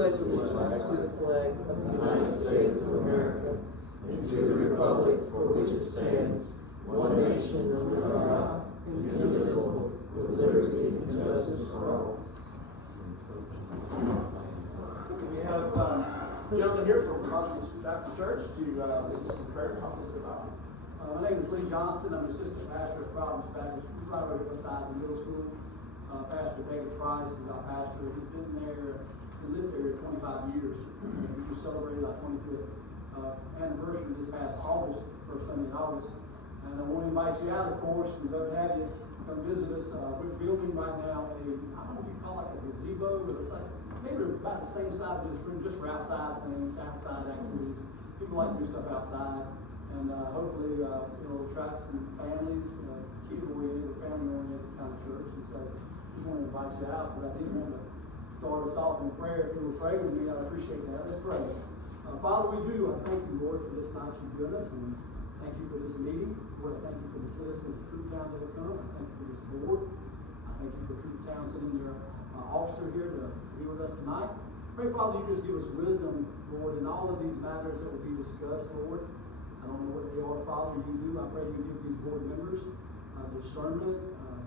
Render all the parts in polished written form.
pledge allegiance to the flag of the United States of America and to the republic for which it stands, one nation under God, indivisible, with liberty and justice for all. We have gentlemen here from Providence Baptist Church to lead us in prayer and help us devout. My name is Lee Johnston. I'm assistant pastor at Providence Baptist. We're right over beside the middle school. Pastor David Price is our pastor. He's been there in this area 25 years. We just celebrated our 25th anniversary this past August, first Sunday in August. And I want to invite you out, of course. We'd love to have you come visit us. We're building right now I don't know if you call it a gazebo, but it's like maybe about the same size as this room, just for outside things, outside activities. People like to do stuff outside. And hopefully, it'll attract some families, kid-oriented, family-oriented kind of church. And so just want to invite you out. But I did want to start us off in prayer. If you will pray with me, I'd appreciate that. Let's pray. Father, we do. I thank you, Lord, for this night you've given us. And thank you for this meeting. Lord, I thank you for the citizens of Troop Town that have come. I thank you for this board. I thank you for Troop Town sending their officer here to be with us tonight. Pray, Father, you just give us wisdom, Lord, in all of these matters that will be discussed, Lord. I don't know what they are, Father, you do. I pray you give these board members discernment,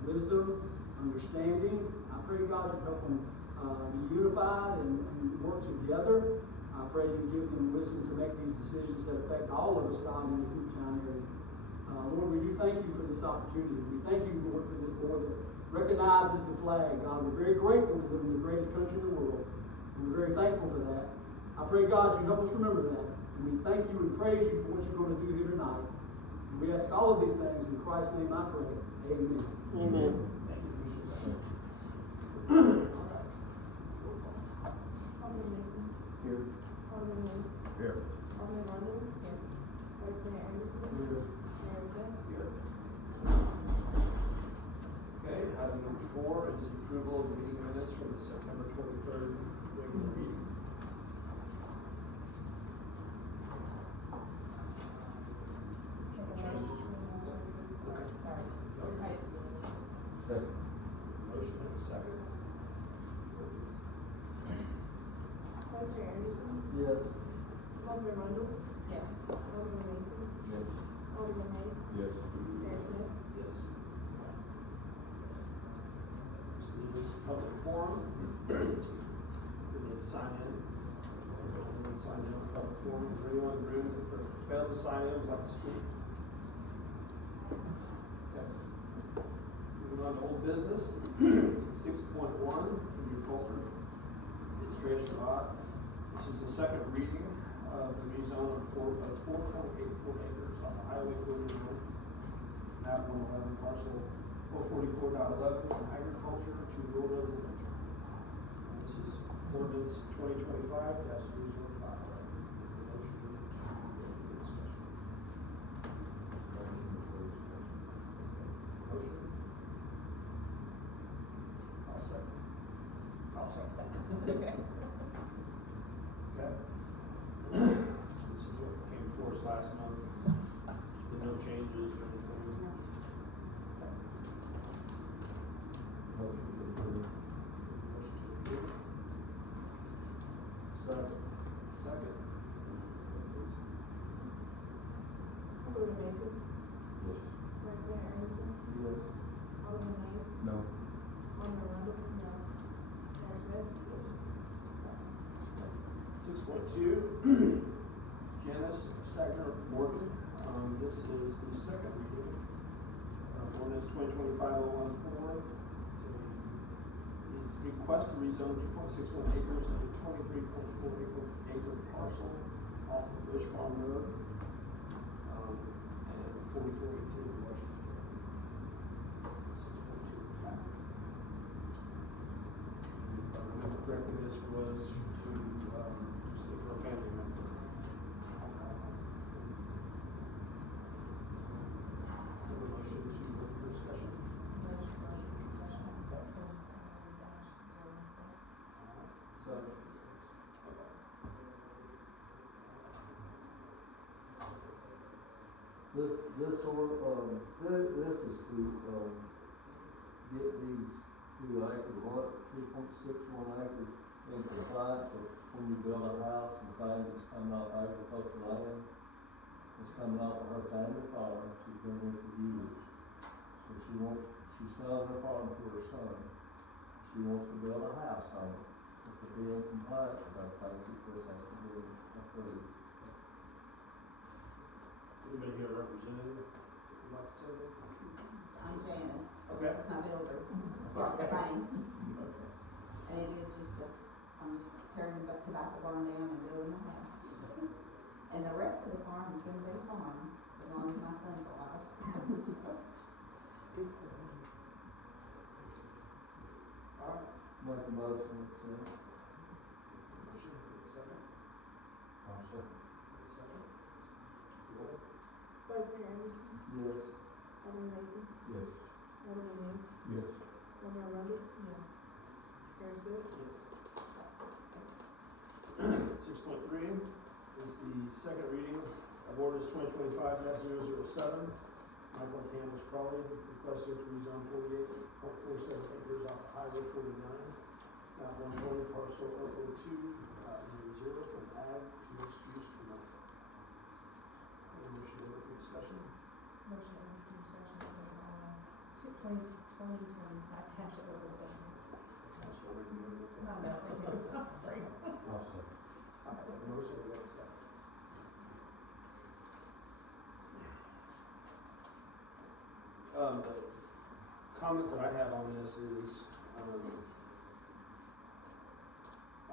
wisdom, understanding. I pray, God, you help them be unified and work together. I pray you give them wisdom to make these decisions that affect all of us, God, in the Troop Town area. Lord, we do thank you for this opportunity. We thank you, Lord, for this board that recognizes the flag. God, we're very grateful to live in the greatest country in the world. And we're very thankful for that. I pray, God, you help us remember that. And we thank you and praise you for what you're going to do here tonight. And we ask all of these things in Christ's name I pray. Amen. Amen. Thank you. Alderman Mason. Here. Alderman Mason. Here. Alderman Rundle. Here. Vice Mayor Anderson. Here. Mayor Smith. Here. Okay, item number 4 is the approval of the meeting minutes from the September 23rd regular meeting. Second. Motion and a second. Vice Mayor Anderson. Yes. Alderman Rundle. Yes. Alderman Mason. Yes. Alderman Hayes. Yes. Mayor Smith. Yes. This is public forum. We need to sign in. Everyone sign in on public forum. Is there anyone in the room that failed to sign in would like to speak? Okay. Moving on to old business. 6.1 in your folder. It's Treasurer Ott. This is the second reading of the rezone of 4.84 acres on the Highway 49. Map 111, parcel 444.11 from agriculture to rural residential. And this is ordinance 2025-005. Motion. I'll second. Okay. This is what came before us last month. With no changes or anything. Motion to approve. Motion to approve. Second. Second. Alderman Mason. Yes. Vice Mayor Anderson. Yes. Alderman Hayes. No. Alderman Rundle. No. Mayor Smith. Yes. 6.2, Janice Stagner Morgan. This is the second reading of ordinance 2025-014. It's a request to rezone 2.61 acres into 23.4 acre parcel off of Bush Farm Road and 4482 Washington. 6.2. If I remember correctly, this was to for a family member. Have a motion to open for discussion. Second. This is to get these 2 acres, what, 2.61 acres in compliance with when you build a house and things that's coming off agricultural land. It's coming off of her family farm. She's been here for years. So she's selling her farm to her son. She wants to build a house on it. But to be in compliance with our things, this has to be approved. Anybody here representative would like to say anything? I'm Janice. Okay. This is my builder. For the bank. And it is just I'm just tearing the tobacco barn down and building a house. And the rest of the farm is gonna be farm, as long as my son's alive. All right. Make a motion, accept. Motion, second. I'll second. Second. Roll. Vice Mayor Anderson, Yes. Alderman Mason, Yes. Alderman Mills, Yes. Alderman Arundel. Yes. Mayor Swift. Yes. 6.3 is the second reading of ordinance 2025-007. Michael Campbell's Crawley requesting to rezone 48.47 acres off of Highway 49, map 120, parcel 002.00 from ag to mixed use commercial. Any motion to open discussion? Motion to open discussion for this, 2020, attach it over session. Council already noted it. No, no, we do. I'll second. All right, we have a motion, we have a second. The comment that I have on this is,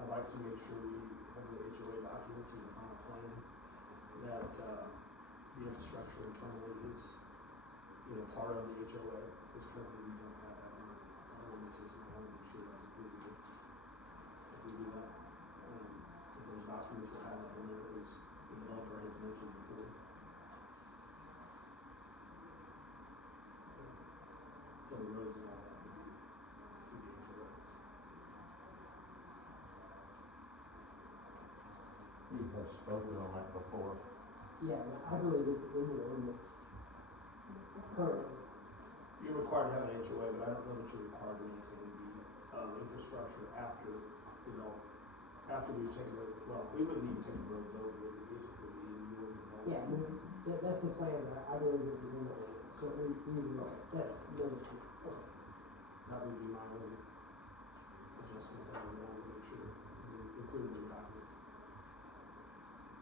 I'd like to make sure we have the HOA documents in the final plan, that, the infrastructure internally is, part of the HOA, because currently we don't have that in our ordinances, and I want to make sure that's approved. If we do that, if those documents will have that in there, as the developer has mentioned before. So the roads and all that would be to the HOA. We have spoken on that before. Yeah, I believe it's in the ordinance currently. You're required to have an HOA, but I don't know that you're required to maintain the, infrastructure after, after we've taken the, well, we wouldn't need to take the roads over, it would basically be in your development. Yeah, that's the plan, I believe it's in the ordinance, but that's limited. Okay. That would be my only adjustment that I would want to make sure is included in the document.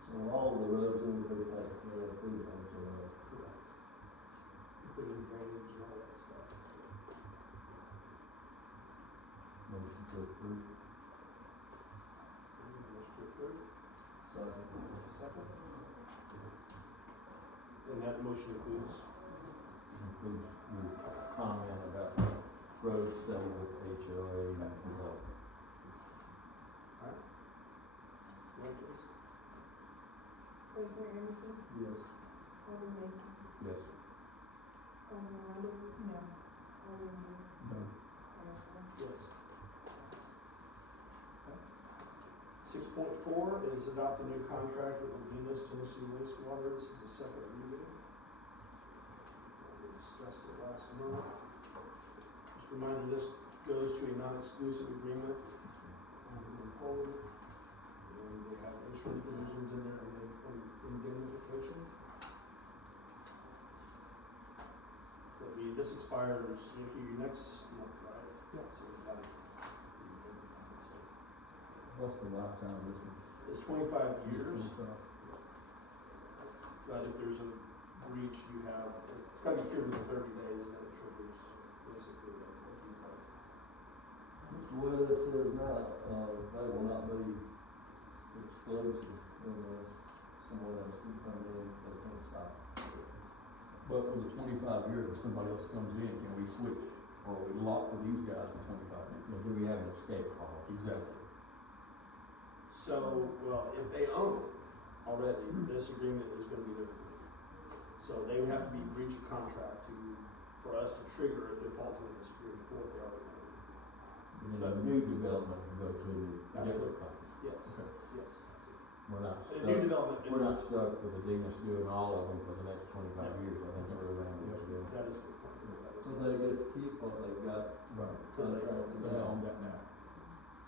So all the roads will be taken care of through the HOA. Correct. Including drainage and all that stuff. Motion to approve. Motion to approve. Second. Second. And that motion includes? Includes your comment about roads staying with HOA and development. All right. Roll please. Vice Mayor Anderson, Yes. Alderman Mason, Yes. Alderman Arundel. No. Alderman Mills, No. Mayor Swift. Yes. 6.4 is adopt a new contract with Venus Tennessee Wastewater. This is the second reading. We discussed it last month. Just a reminder, this goes to a non-exclusive agreement moving forward. And they have insurance provisions in there and indemnification. This expires next month, right? Yes. So we've got it. What's the lifetime of this one? It's 25 years. 25. But if there's a breach, you have, it's got to be cured within 30 days, then it triggers basically a default. The way this is now, they will not be exclusive unless someone else can come in if they can't stop. But for the 25 years, if somebody else comes in, can we switch? Or are we locked with these guys for 25 years? Now, do we have an escape clause? Exactly. So, well, if they own it already, this agreement is going to be their agreement. So they would have to be breach of contract for us to trigger a default in this agreement for what they already own. And then a new development can go to a different company. Yes. Okay. Yes. We're not A stuck. new development. We're not stuck with the Venus doing all of them for the next 25 years. I think that's where we're at. That is a good point. That is So they get to keep what they've got. Right. Because they Contracted They own that now.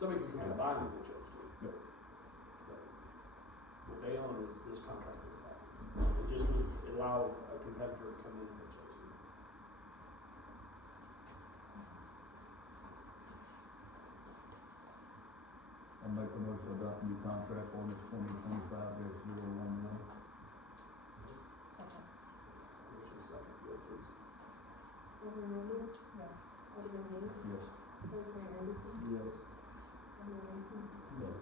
Somebody could combine if they chose to. Yep. But what they own is this contractor is that. It just would allow a competitor to come in if they chose to. I'll make a motion to adopt new contract ordinance 2025-011. Second. Motion second, vote please. Alderman Rundle. Yes. Alderman Hayes. Yes. Vice Mayor Anderson. Yes. Alderman Mason. Yes.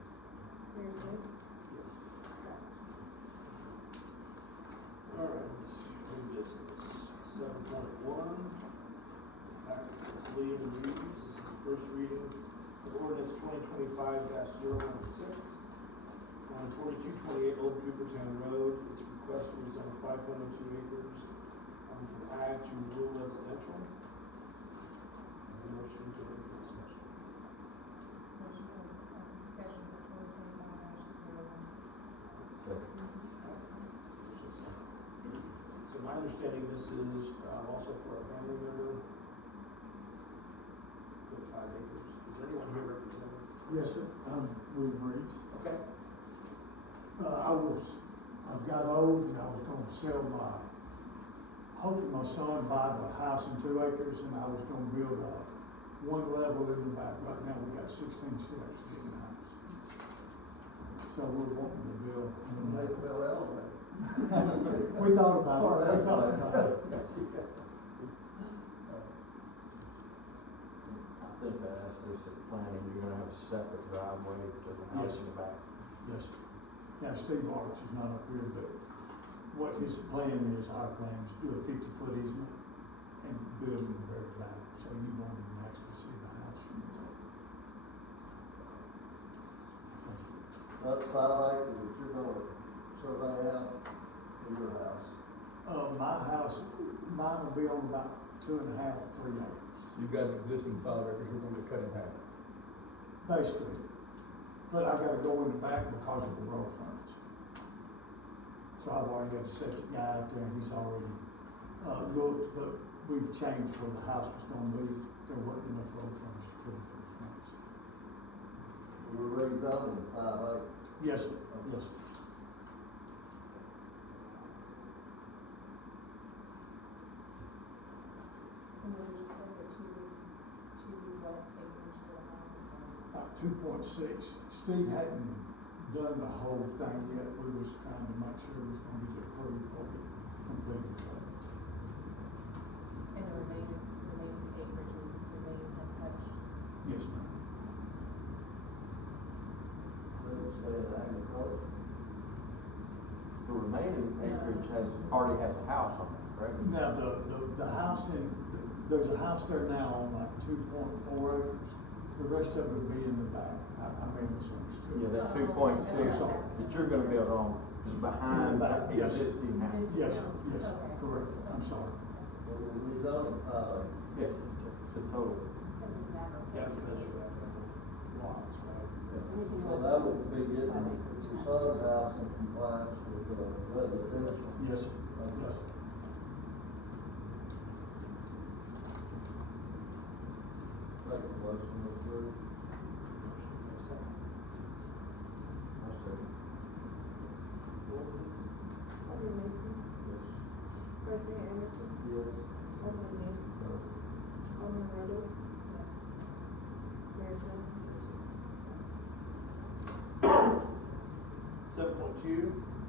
Mayor Smith. Yes. Passed. All right, new business, 7.1, leading and readings. This is the first reading of ordinance 2025-016 on 4228 Old Coopertown Road. It's request to rezone 5.02 acres from ag to rural residential. Motion to open for discussion. Motion for, discussion for 2025-016. Second. So my understanding, this is also for a family member, 5 acres. Is there anyone here representing? Yes, sir. I'm William Reeves. Okay. I've got old and I was gonna sell hopefully my son buy the house in 2 acres and I was gonna build one level in the back. Right now, we got 16 steps to get in the house. So we're wanting to build. Make the bill elevator. We thought about it. We thought about it. I think I asked this at planning, you're gonna have a separate driveway to the house in the back. Yes, sir. Now, Steve Arch is not up here, but what his plan is, our plan is do a 50-foot easement and build in the very back. So you won't even actually see the house. That's 5 acres that you're gonna survey out for your house. My house, mine will be on about 2.5, 3 acres, You've got an existing 5 acres, you're gonna cut in half. basically. But I gotta go in the back because of the road frontage. So I've already got the second guy out there, and he's already, looked, but we've changed where the house was gonna be. There wasn't enough road frontage to put it in the front. We're rezoning 5 acres. Yes, sir. Yes, sir. And what did you say, the two what acres for the house, I'm sorry? 2.6. Steve hadn't done the whole thing yet. We was trying to make sure it was gonna get approved before we completed it. And the remaining acreage will remain untouched? Yes, ma'am. They will stay in agriculture. The remaining acreage already has a house on it, correct? Now, the house there's a house there now on like 2.4 acres. The rest of it will be in the back. I may have misunderstood. Yeah, that 2.6 that you're gonna build on is behind the Yes, sir. existing house. Yes, sir. Yes, sir. Okay. Correct. I'm sorry. So we're rezoning 5 acres. Yeah, it's a total. Doesn't matter. You have to measure that lots, right? So that would be getting your son's house in compliance with residential. Yes, sir. Okay. Yes, sir. Make a motion to approve. Second. I'll second. Vote please. Alderman Mason. Yes. Vice Mayor Anderson. Yes. Alderman Hayes. Alderman Rundle. Yes. Mayor Smith. 7.2,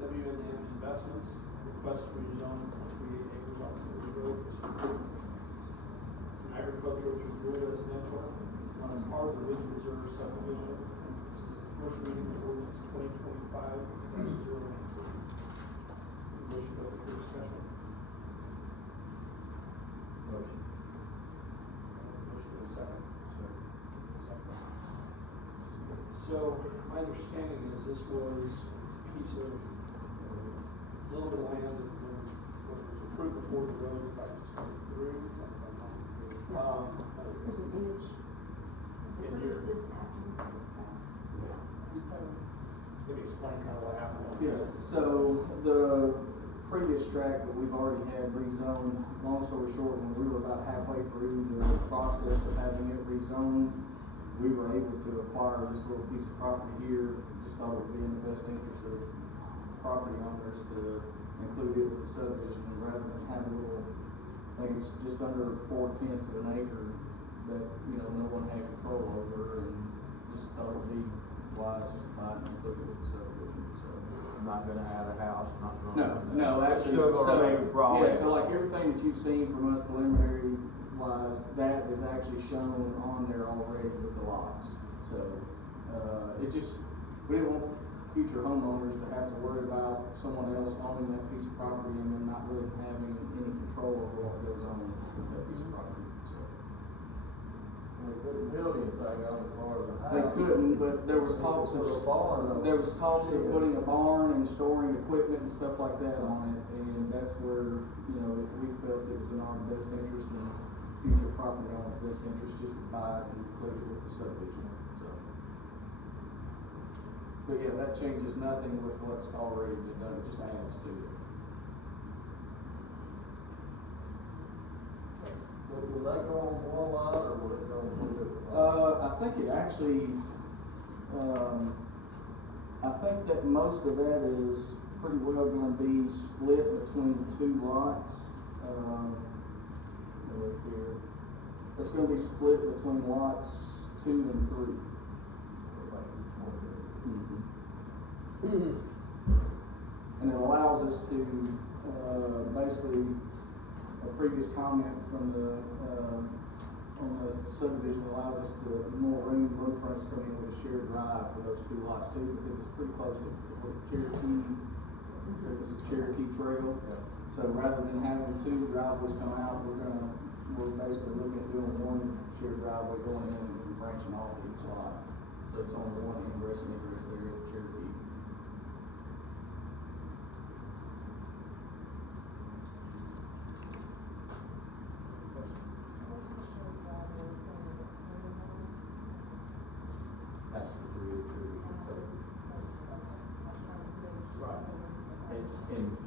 WNM Investments, request to rezone 0.38 acres off City Road, from agricultural to rural residential, on as part of the Ridge Reserve subdivision. This is the first reading of ordinance 2025-019. Motion to open for discussion. Motion. Motion and second. Second. So, my understanding is this was a piece of, little bit of land that was approved before the road got started through. There's an image. And They you're- purchased this after we got it back. So, maybe explain kind of what happened. Yeah, so the previous tract that we've already had rezoned, long story short, when we were about halfway through the process of having it rezoned, we were able to acquire this little piece of property here, just thought it would be in the best interest of property owners to include it with the subdivision, and rather than have a little, I think it's just under 4/10 of an acre that, you know, no one had control over, and just thought it would be wise just to buy it and include it with the subdivision, so. I'm not gonna add a house, not gonna. No, actually, Still gonna make it raw. yeah, so like everything that you've seen from us preliminary wise, that is actually shown on there already with the lots. So, it just, we didn't want future homeowners to have to worry about someone else owning that piece of property and then not really having any control over what goes on with that piece of property, so. They couldn't build anything on the part of the house. They couldn't, but there was talks of, Put a barn on it. there was talks of Shed. putting a barn and storing equipment and stuff like that on it, and that's where, you know, we felt it was in our best interest and future property owner's best interest just to buy it and include it with the subdivision, so. But yeah, that changes nothing with what's already been done, it just adds to it. Will that go on one lot, or will it go on two different lots? I think it actually, I think that most of that is pretty well gonna be split between two lots. Let me look here. It's gonna be split between lots 2 and 3. And it allows us to, basically, a previous comment from the, on the subdivision allows us to more room frontage to come in with a shared drive for those 2 lots too, because it's pretty close to Cherokee, this is Cherokee Trail. Yeah. So rather than having 2 driveways come out, we're basically looking at doing one shared driveway going in and branching off to each lot. So it's only one ingress and egress there at Cherokee. That's the bridge, Right. And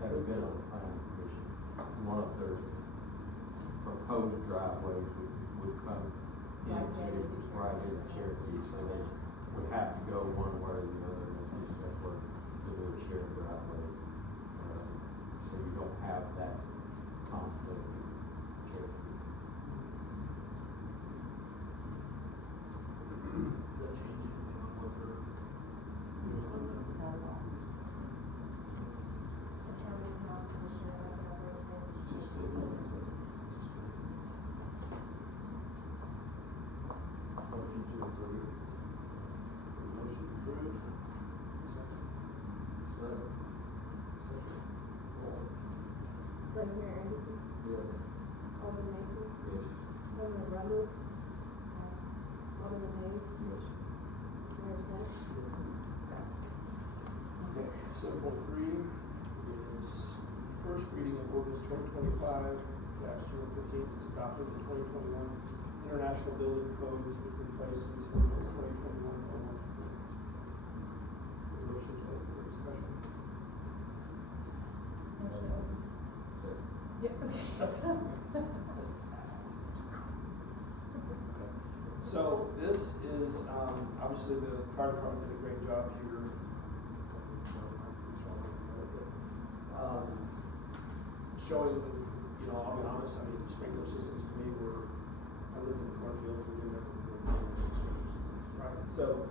having been on the planning commission, one of their proposed driveways would come into right in Cherokee, so they would have to go one way or the other, and it'd be simpler to do a shared driveway. So you don't have that conflict in Cherokee. Does that change anything on what they're doing on them? Determine how to share that driveway for. Just to, Motion to approve. Motion approved. Second. Vice Mayor Anderson, Yes. Alderman Mason, Yes. Alderman Rundle. Yes. Alderman Hayes. Yes. Mayor Smith. Okay, 7.3 is first reading of ordinance 2025-215. It's adopting the 2021 International Building Code which replaces ordinance 2021-01. Motion to open for discussion. Motion to open. Second. Yeah, okay. So this is, obviously the fire department did a great job here. Showing, you know, I'll be honest, I mean, sprinkler systems to me were, I lived in the cornfields, we didn't ever build sprinkler systems, right? So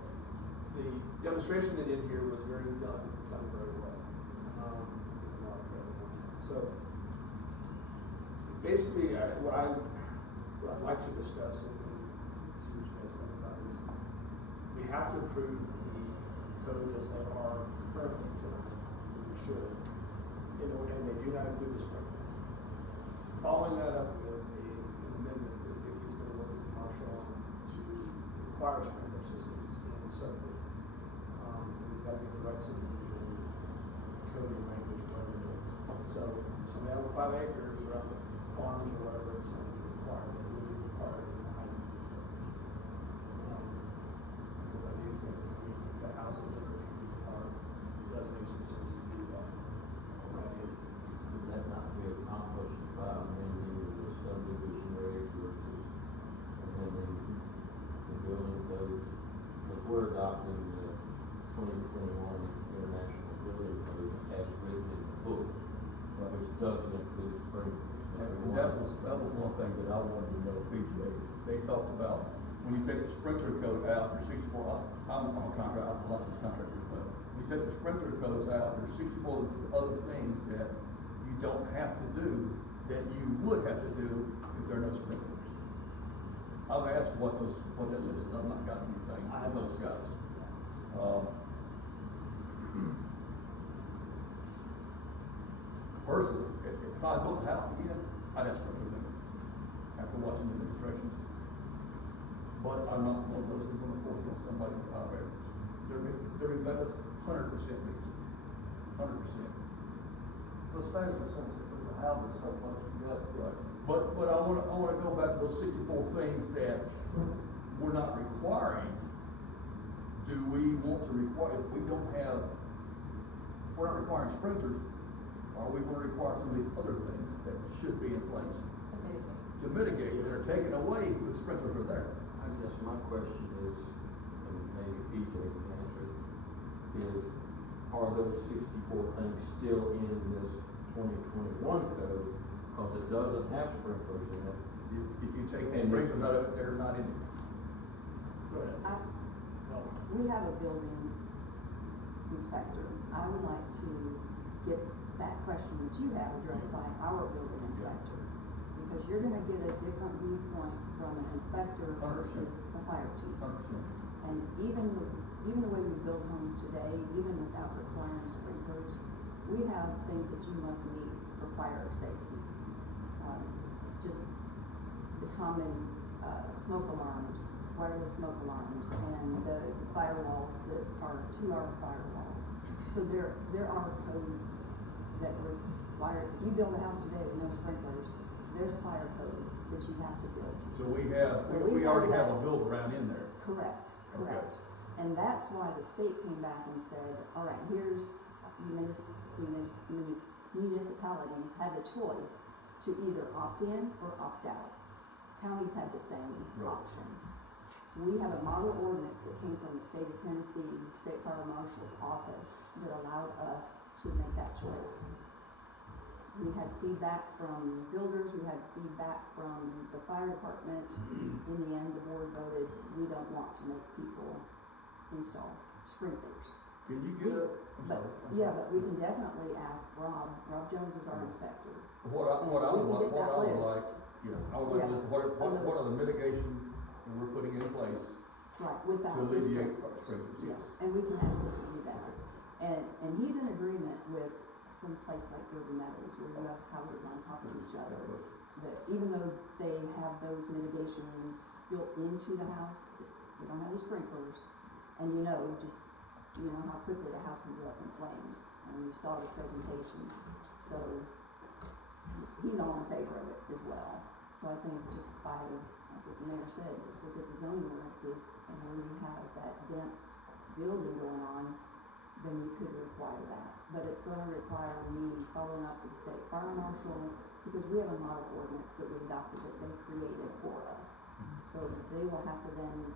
the demonstration they did here was very done very well. A lot of credit on that. So basically, what I'd like to discuss and see what you guys think about is we have to approve the codes as they are currently tonight, and we should, and they do not include the sprinkler. Following that up with an amendment that Vicki's going to work with Marshall on to require sprinkler systems in subdivision. We've got to get the right subdivision coding language, whatever it is. So somebody out of 5 acres or out of farms or whatever, it's going to be required, it will be required in the high-density subdivision. Because I do think, I mean, we've got houses that are in the park, it does make some sense to do that. Would that not be accomplished by amending the subdivision regulations, amending I wanted to know, PJ, they talked about, when you take the sprinkler code out, there's 64, I'm a contractor, I'm a licensed contractor as well. When you take the sprinkler codes out, there's 64 other things that you don't have to do, that you would have to do if there are no sprinklers. I've asked what that list is, I've not got anything from those guys. Personally, if I built a house again, I'd have sprinklers in it, after watching the demonstrations. But I'm not one of those who's gonna force on somebody with high barriers. They're in Vegas, 100% leaks, 100%. Well, especially since they put the houses so close together. Right. But I wanna go back to those 64 things that we're not requiring. Do we want to require, if we don't have, if we're not requiring sprinklers, are we gonna require some of these other things that should be in place to mitigate that are taken away if the sprinklers are there? I guess my question is, and maybe PJ can answer, is are those 64 things still in this 2021 code? Because it doesn't have sprinklers in it. If you take the sprinklers out of it, they're not in it. Go ahead. We have a building inspector. I would like to get that question that you have addressed by our building inspector. Because you're gonna get a different viewpoint from an inspector 100%. versus a fire chief. 100%. And even the way we build homes today, even without requiring sprinklers, we have things that you must meet for fire safety. Just the common smoke alarms, wireless smoke alarms, and the firewalls that are 2-hour firewalls. So there are codes that require, if you build a house today with no sprinklers, there's fire code that you have to build. So we already have a build around in there. Correct. Okay. And that's why the state came back and said, all right, here's, municipalities have the choice to either opt in or opt out. Counties had the same option. We have a model ordinance that came from the state of Tennessee, State Fire Marshal's office, that allowed us to make that choice. We had feedback from builders, we had feedback from the fire department. In the end, the board voted, we don't want to make people install sprinklers. Can you get a? But we can definitely ask Rob. Rob Jones is our inspector. What I would like, I would like to listen, what are the mitigation that we're putting in place? Right, without to the alleviate sprinklers. yes. And we can absolutely do that. And he's in agreement with some place like Derby Meadows, where you have houses on top of each other, that even though they have those mitigations built into the house, they don't have the sprinklers, and you know how quickly a house can go up in flames, and you saw the presentation. So he's all in favor of it as well. So I think just by, like what the mayor said, just look at the zoning ordinances, and where you have that dense building going on, then you could require that. But it's going to require me following up with the state fire marshal, because we have a model ordinance that we adopted that they created for us. So they will have to then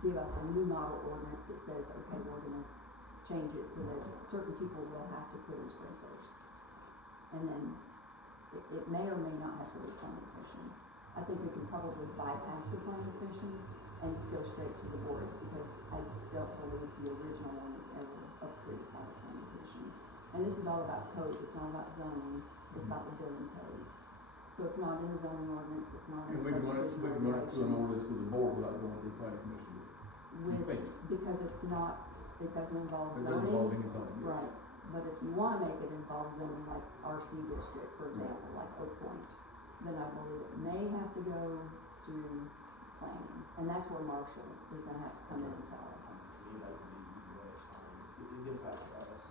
give us a new model ordinance that says, okay, we're going to change it so that certain people will have to put in sprinklers. And then it may or may not have to go to planning commission. I think we can probably bypass the planning commission and go straight to the board, because I don't believe the original one was ever approved by the planning commission. And this is all about codes, it's not about zoning, it's about the building codes. So it's not in the zoning ordinance, it's not in the subdivision regulations. We can run it through an ordinance to the board without going through planning commission. Because it's not, it doesn't involve zoning. It doesn't involve any zoning. Yes. Right, but if you wanna make it involve zoning, like RC district, for example, like Oak Point, then I believe it may have to go through planning, and that's where Marshall is gonna have to come in and tell us. It gets back to us.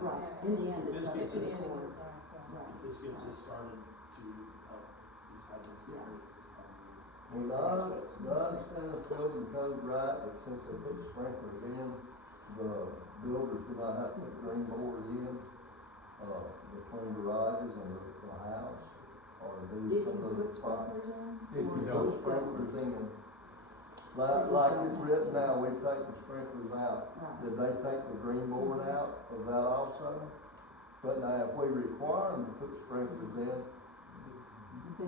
Right, in the end, it's This up gets to the us- board. Yeah. Right. If this gets us started to help inside this Yeah. area, it's probably. Well, do I understand the building code right, that since they put sprinklers in, the builders do not have to put green board in, between garages and the house, or do If some you of put the sprinklers in, If or you if put you sprinklers don't. in, But you like don't it's have written to. now, we take the sprinklers out. Right. Did they take the green board out of that also? But now if we require them to put sprinklers in,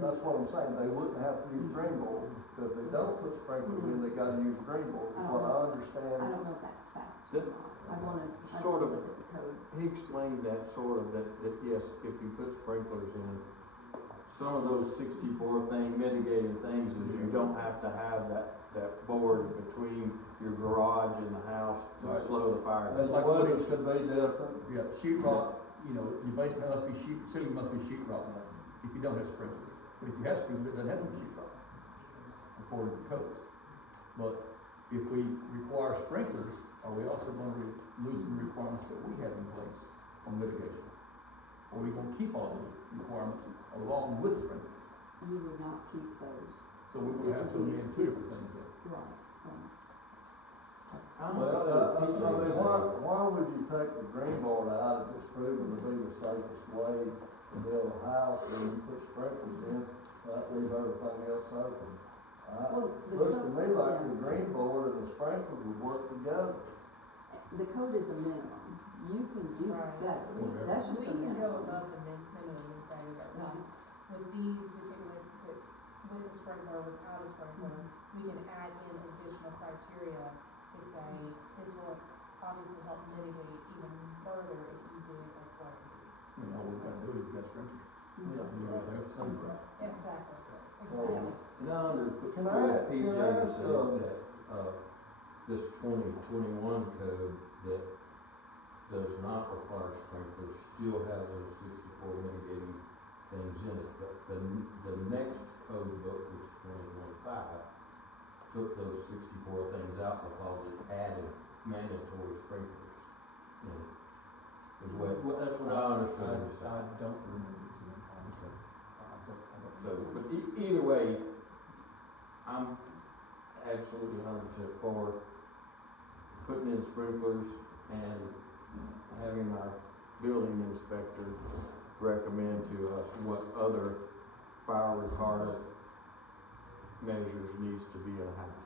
That's what I'm saying, they wouldn't have to use drain board, because if they don't put sprinklers in, they gotta use drain board, is what I understand. I don't know if that's fact or That- not. I wanna Sort of, look at the code. he explained that sort of, that yes, if you put sprinklers in, some of those 64 mitigating things is you don't have to have that board between your garage and the house to Right. slow the fire. That's like what it's could be different. Yeah, sheet rock, you know, you basically must be ceiling must be sheet rock if you don't have sprinklers. But if you have sprinklers, it doesn't have to be sheet rock, according to the codes. But if we require sprinklers, are we also gonna loosen the requirements that we have in place on mitigation? Or are we gonna keep all those requirements along with sprinklers? You would not keep those. So we're gonna have to amend two different things then. Right. I Well, understood I PJ mean, saying- why would you take the drain board out if it's proven to be the safest way to build a house, and you put sprinklers in, that leave everything else open? Well, the Looks to code- me like yeah. the drain board and the sprinklers would work together. The code is a minimum. You can do Right. better. Whatever. That's just We a can minimum. go above the minimum and say that Right. with these particular, with a sprinkler, without a sprinkler, we can add in additional criteria to say this will obviously help mitigate even further if you did X, Y, and Z. You know, all we've gotta do is get sprinklers. Mhm. And everything else is safe. Exactly, So, exactly. And I understood Can I PJ ask, said that, this 2021 code that does not require sprinklers still has those 64 mitigating things in it, but the next code book, which is 2025, took those 64 things out because it added mandatory sprinklers in it. Well, that's what I understood him I saying. don't remember it, Tim, honestly. I don't. So, but either way, I'm absolutely 100% for putting in sprinklers and having our building inspector recommend to us what other fire retardant measures needs to be in a house.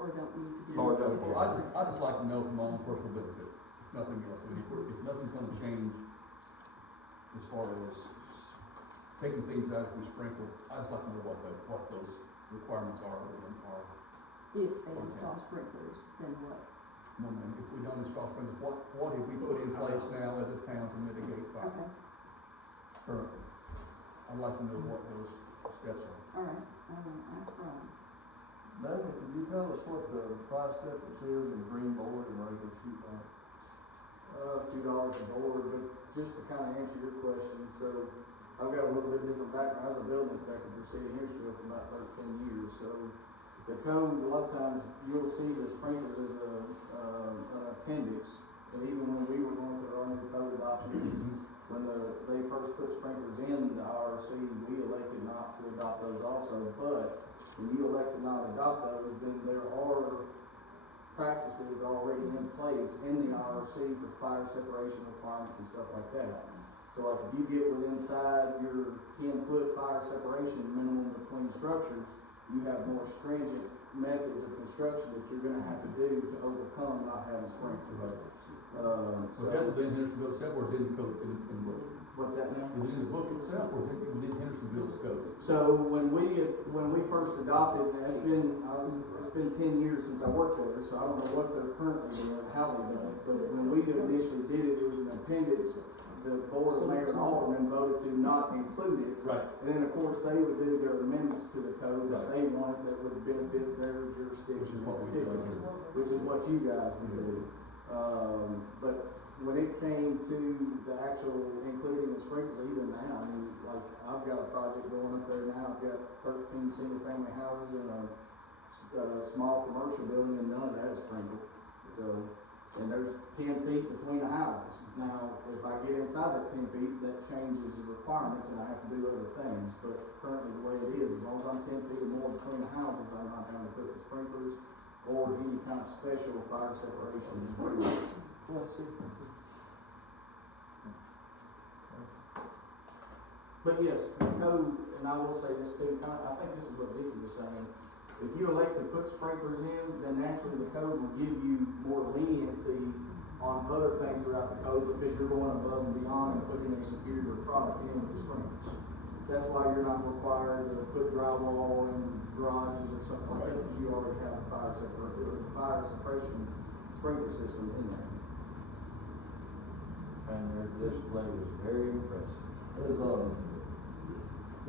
Or don't need to be. Or don't. Well, I just like to know for my own personal benefit, nothing else. I mean, if nothing's gonna change as far as taking things out if we sprinkle, I just like to know what those requirements are and are. If they install sprinklers, then what? Well, then, if we don't install sprinklers, what have we put in place now as a town to mitigate fire Okay, currently? I'd like to know what those steps are. all right, I will ask Ron. David, could you tell us what the price difference is in green board and regular sheet rock? A few dollars a board, but just to kind of answer your question, so I've got a little bit different background. I was a building inspector for the city of Hendersonville for about 13 years, so the code, a lot of times you'll see the sprinklers as an appendix, but even when we were going through our new code adoptions, when they first put sprinklers in the IRC, we elected not to adopt those also, but when you elect to not adopt those, then there are practices already in place in the IRC for fire separation requirements and stuff like that. So like if you get within inside your 10-foot fire separation minimum between structures, you have more stringent methods of construction that you're gonna have to do to overcome not having sprinklers. So that's been Hendersonville itself, or is it in the code, in the book? What's that now? Is it in the book itself, or is it within Hendersonville's code? So when we first adopted, and it's been 10 years since I worked there, so I don't know what they're currently doing, how they done it, but when we initially did it, it was an appendix. The board of mayor and aldermen voted to not include it. Right. And then, of course, they would do their amendments to the code that they wanted that would benefit their jurisdiction in particular, which is what you guys would do. But when it came to the actual including the sprinklers, even now, I mean, like, I've got a project going up there now, I've got 13 single-family houses and a small commercial building, and none of that is sprinkled. So, and there's 10 feet between the houses. Now, if I get inside that 10 feet, that changes the requirements and I have to do other things. But currently the way it is, as long as I'm 10 feet or more between the houses, I'm not having to put the sprinklers or any kind of special fire separation. But yes, the code, and I will say this too, I think this is what Vicki was saying. If you elect to put sprinklers in, then naturally the code will give you more leniency on other things throughout the code because you're going above and beyond and putting a superior product in with the sprinklers. That's why you're not required to put drywall in garages and stuff like that, because you already have a fire suppression sprinkler system in there. And their display was very impressive. Do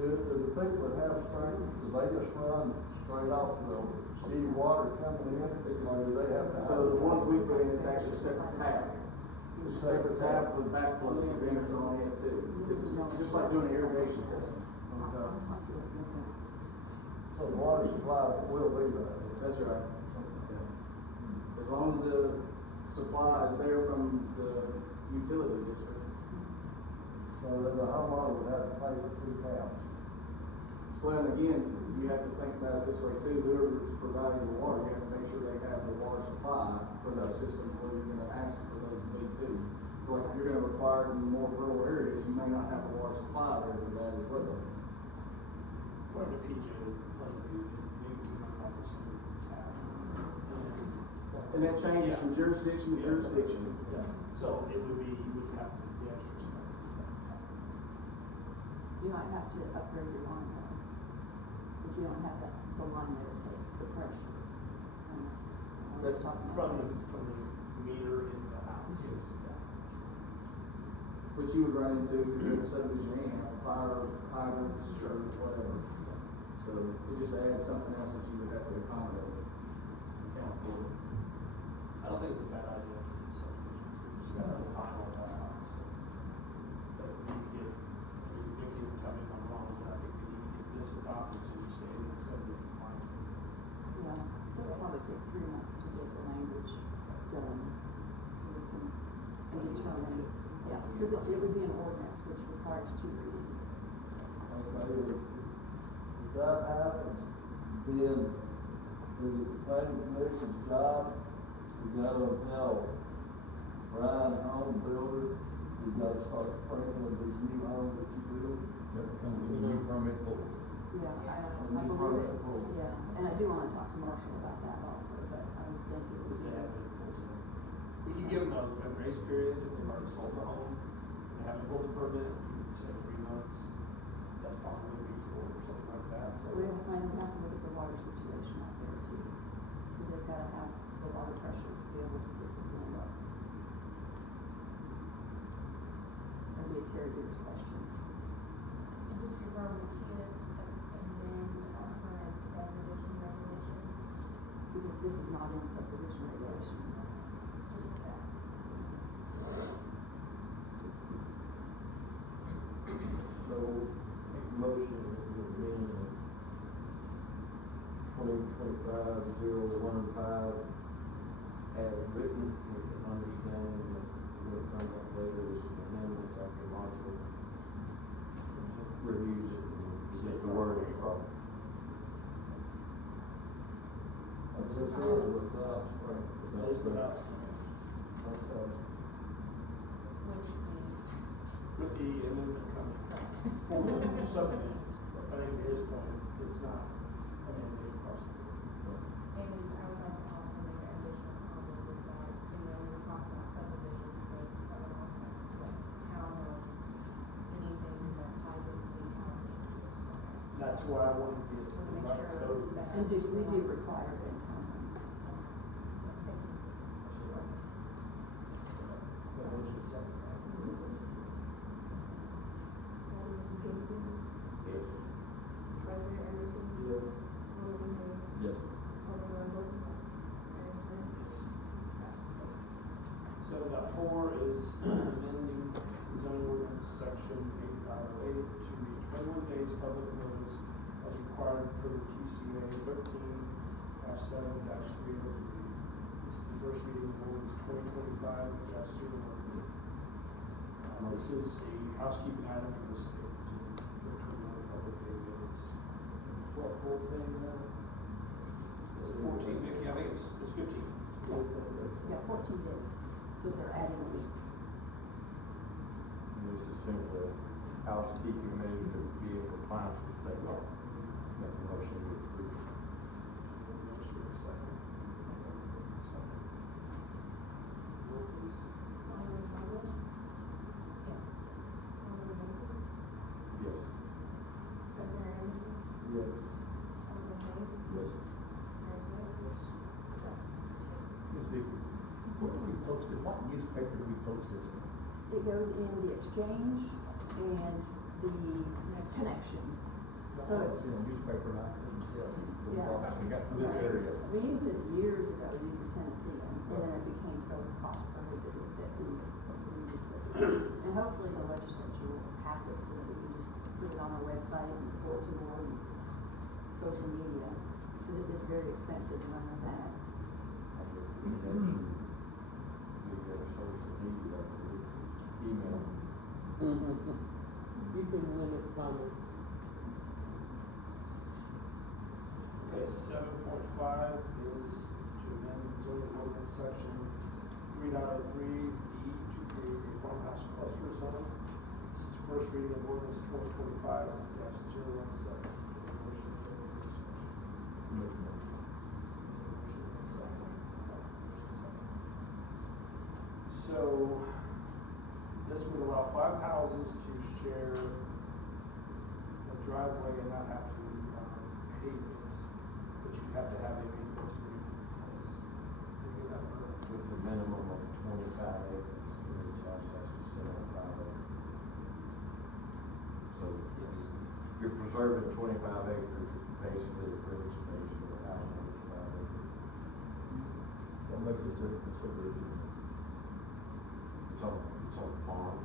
the people that have sprinklers, do they just run straight off the city water coming in, or do they have to have? So the ones we put in, it's actually a separate tab. It's a separate tab with backflow preventers on it too. It's just like doing an irrigation system. Okay. So the water supply will be there. That's right. Yeah. As long as the supply is there from the utility district. So then the homeowner would have to pay for 2 taps. Well, and again, you have to think about it this way too, whoever's providing the water, you have to make sure they have the water supply for that system where you're gonna ask for those to be too. So like if you're gonna require it in more rural areas, you may not have a water supply there for that as well. According to PJ, they can run off the same tap. And that changes Yeah. from jurisdiction to jurisdiction. Yeah, so it would be, you would have to put the extra expense at the same time. You might have to upgrade your line though, if you don't have the line that it takes, the pressure. And That's talking From about. the meter into the house. Which you would run into if you're doing a subdivision anyhow, fire hydrants or whatever. So it just adds something else that you would have to accommodate, account for. I don't think it's a bad idea for the subdivision, we just gotta final that out, so. But we need to get, Vicky will tell me if I'm wrong, but I think we need to get this adopted, so we stay in the subdivision line. Yeah, so it'll probably take 3 months to get the language done, so we can determine, yeah, because it would be an ordinance which requires 2 readings. Okay, if that happens, then is it the planning commission's job to go and tell Brian, home builder, you gotta start sprinkling these new homes that you build? That comes with a new permit for. Yeah, I New believe permit it, pool. yeah, and I do wanna talk to Marshall about that also, but I would think it would be. We can give them a grace period if they've already sold the home, they haven't pulled the permit, we can say 3 months. That's probably reasonable or something like that, so. We might have to look at the water situation out there too, because they've gotta have the water pressure to be able to get the zone up. That'd be a Terry Beers question. And just confirm, we can't amend our current subdivision regulations, Because this is not in subdivision regulations. just for that. So, make a motion that we amend 2025-015 as written, with the understanding that we'll come up later with some amendments after Marshall reviews it and get the wording proper. As this is without sprinkler. Those without, That's so. Which means, with the amendment coming. For subdivisions, I think to his point, it's not a mandate across the board. and I would like to also make an additional comment is that, we're talking about subdivisions, but I would also like townhomes, anything that's high density housing as well. That's why I want to get Want to the make right sure code. that. And we do require it in townhomes. Thank you. The motion second. Alderman Gibson, Yes. Vice Mayor Anderson, Yes. Alderman Hayes, Yes. Alderman Rundle, Mayor Smith. 7.4 is amending zoning ordinance section 8508 to read 21 days public notice as required per the TCA 13-7-303. This is the first reading of ordinance 2025-018. This is a housekeeping item for the state to put 21 public day notice. What, 14 now? Is it 14, Vicky? I think it's 15. Yeah, 14 days, so they're adding a week. And this is simply a housekeeping measure to be in compliance with state law. Make a motion to approve. Motion for a second. Second. Roll please. Alderman Rundle, Yes. Alderman Mason, Yes. it goes in the exchange and the connection. So it's, See a newspaper, and I couldn't tell you, yeah. we got from this area. We used to years ago use the Tennessean, and then it became so cost prohibitive that we just said, and hopefully the legislature will pass it so that we can just put it on our website and bulletin board and social media, because it's very expensive to run those ads. Email. You can limit comments. Okay, 7.5 is to amend zoning ordinance section 3.03E to create a farmhouse cluster zone. This is first reading of ordinance 2025-017. So, this would allow 5 houses to share a driveway and not have to pave it, but you have to have a maintenance agreement in place. Did you get that part? With a minimum of 25 acres, each house has to sit on 5 acres. So you're preserving 25 acres, basically a green space for a house on 5 acres. What makes this different, so good? It's on the farm.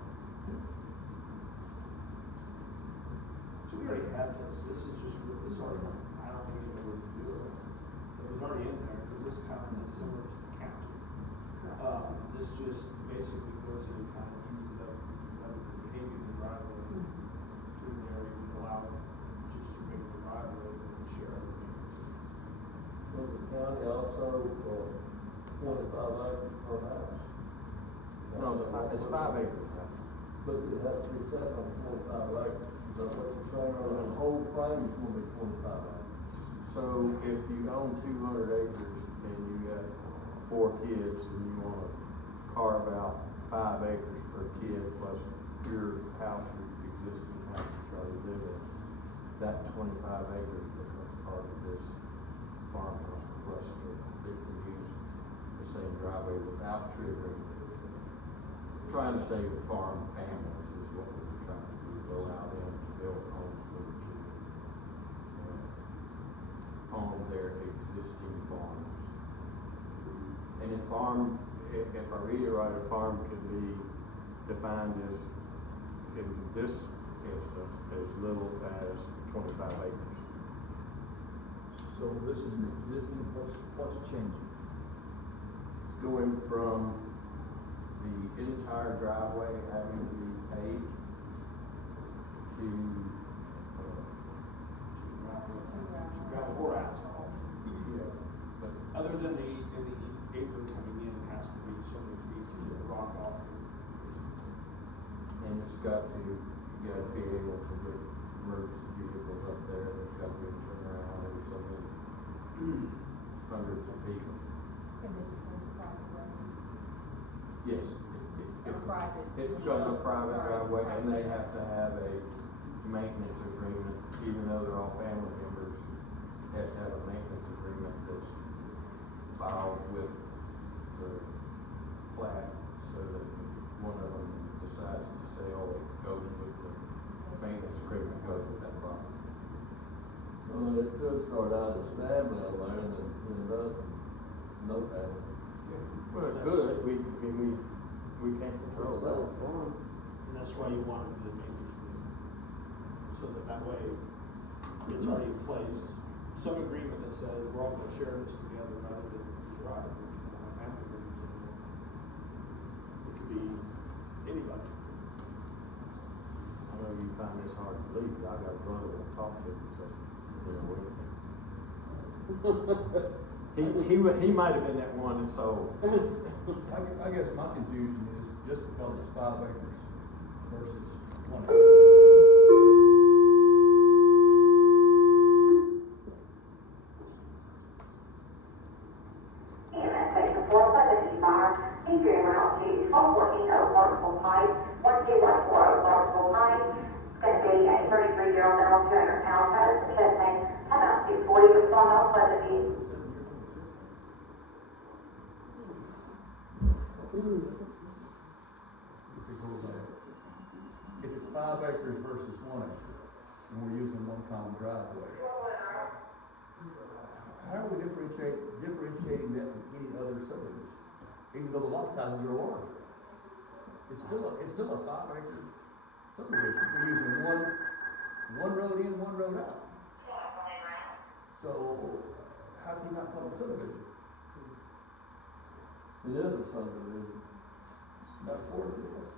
So we already have this. This is just, this already, I don't think anybody would do it. It was already in there, because this kind of is similar to the county. This just basically goes in and kind of eases up whether the behavior of the driveway through there. You would allow just a regular driveway and share everything. Was the county also, 25 acres per house? No, it's 5 acres now. But it has to be set on 25 acres, is that what you're saying, or the whole thing is gonna be 25 acres? So if you own 200 acres and you got 4 kids and you wanna carve out 5 acres per kid plus your house, your existing house that you already live in, that 25 acres becomes part of this farmhouse cluster. They can use the same driveway without triggering. Trying to save the farm families is what we're trying to do, allow them to build homes for the children. On their existing farms. And a farm, if I read it right, a farm could be defined as, in this instance, as little as 25 acres. So this is an existing, what's changing? Going from the entire driveway having to be paved to Gravel or asphalt. yeah, but Other than the apron coming in, it has to be so many feet to get the rock off. and it's got to, you gotta be able to get emergency vehicles up there, there's got to be a turnaround every so many hundreds of feet. And this becomes a private road. Yes. Or private. It becomes a private Sorry, driveway, and they private. have to have a maintenance agreement, even though they're all family members, have to have a maintenance agreement that's filed with the plat, so that if one of them decides to sell, it goes with the maintenance agreement goes with that property. Well, it could start out as family on there and then end up no family. Well, it could, we can't control that. And that's why you want the maintenance agreement. So that way, it's already in place. Some agreement that says we're all gonna share this together rather than drive, family members anymore. It could be anybody. I know you find this hard to believe, but I got a brother that talked to me, so, he might have been that one that sold. I guess my confusion is just because it's 5 acres versus 1 acre. Section 475, interior round 2, 1214 Oak Parksville Pike, 1214 Oak Parksville Pike. It's going to be a 33-year-old male, 200 pounds, has a chest pain, have about 240 with Sawmill Pleasant View. If it goes it's 5 acres versus 1 acre, and we're using one common driveway. How are we differentiating that from any other subdivision? Even though the lot sizes are larger. It's still a 5 acre subdivision. We're using one road in, one road out. So, how can you not call it a subdivision? It is a subdivision. That's for it is.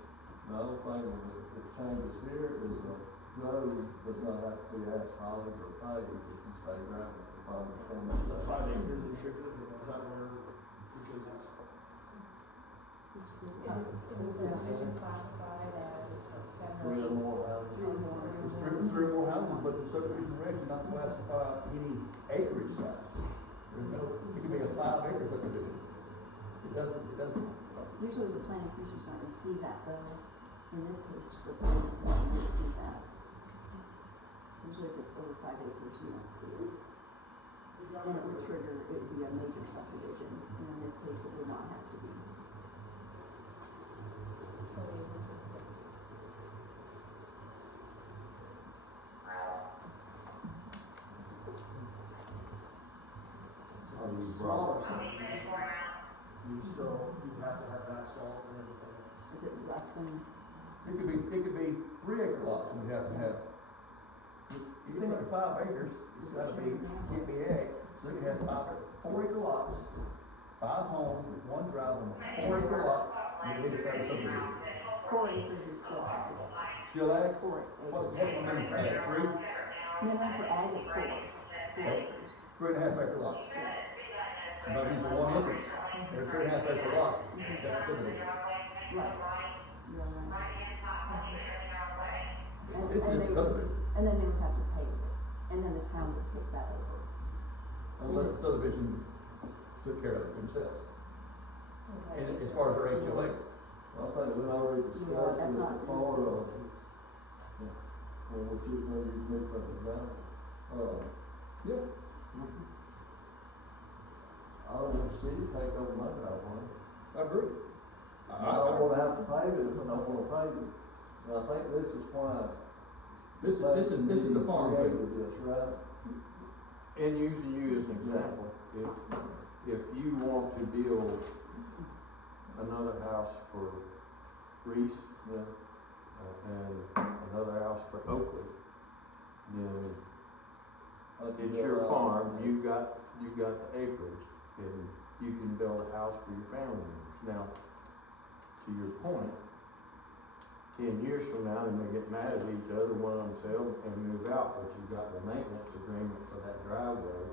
The only thing that changes here is the road does not have to be asphalted or paved, it can stay gravel, if I understand Is that that. 5 acres the trigger? Is that where, because it's, It's cool. It was subdivision classified as what, 7 or 8? Three or more houses. Three or more. It's three or more houses, but the subdivision regs do not classify any acreage size. There's no, it can be a 5 acre subdivision. It doesn't. Usually the planning commission's not gonna see that though. In this case, the planning commission would see that. Usually if it's over 5 acres, you don't see it. And it would trigger, it would be a major subdivision, and in this case, it would not have to be. So we would smaller subdivision, you'd have to have asphalt and everything. If it was less than, It could be 3 acre lots, and we have to have. Anything under 5 acres, it's gotta be, can't be ag, so you can have 4 acre lots, 5 homes, 1 drive on a 4 acre lot, and you decide a subdivision. 4 acres is still ag. Still ag? 4 acres. What's the minimum for ag, 3? Minimum for ag is 4 acres. 3.5 acre lots. But these are 1 acres, they're 3.5 acre lots, that's a subdivision. Right. You're right. It's just a subdivision. And then they would have to pay it, and then the town would take that over. Unless the subdivision took care of it themselves. Was that And as far as their HOA. I think we already discussed that's it not before, easy. well, we're just gonna use me for an example. Yeah. I don't want the city to take over my driveway. I agree. I don't wanna have to pave it if I don't wanna pave it. And I think this is why. This is the farm created bill. this, right? And using you as an example, if you want to build another house for Reese, Yeah. and another house for Oakley, then I can it's build your out. farm, you got the acreage, and you can build a house for your family members. Now, to your point, 10 years from now, they may get mad at each other, one of them sell and move out, but you've got the maintenance agreement for that driveway,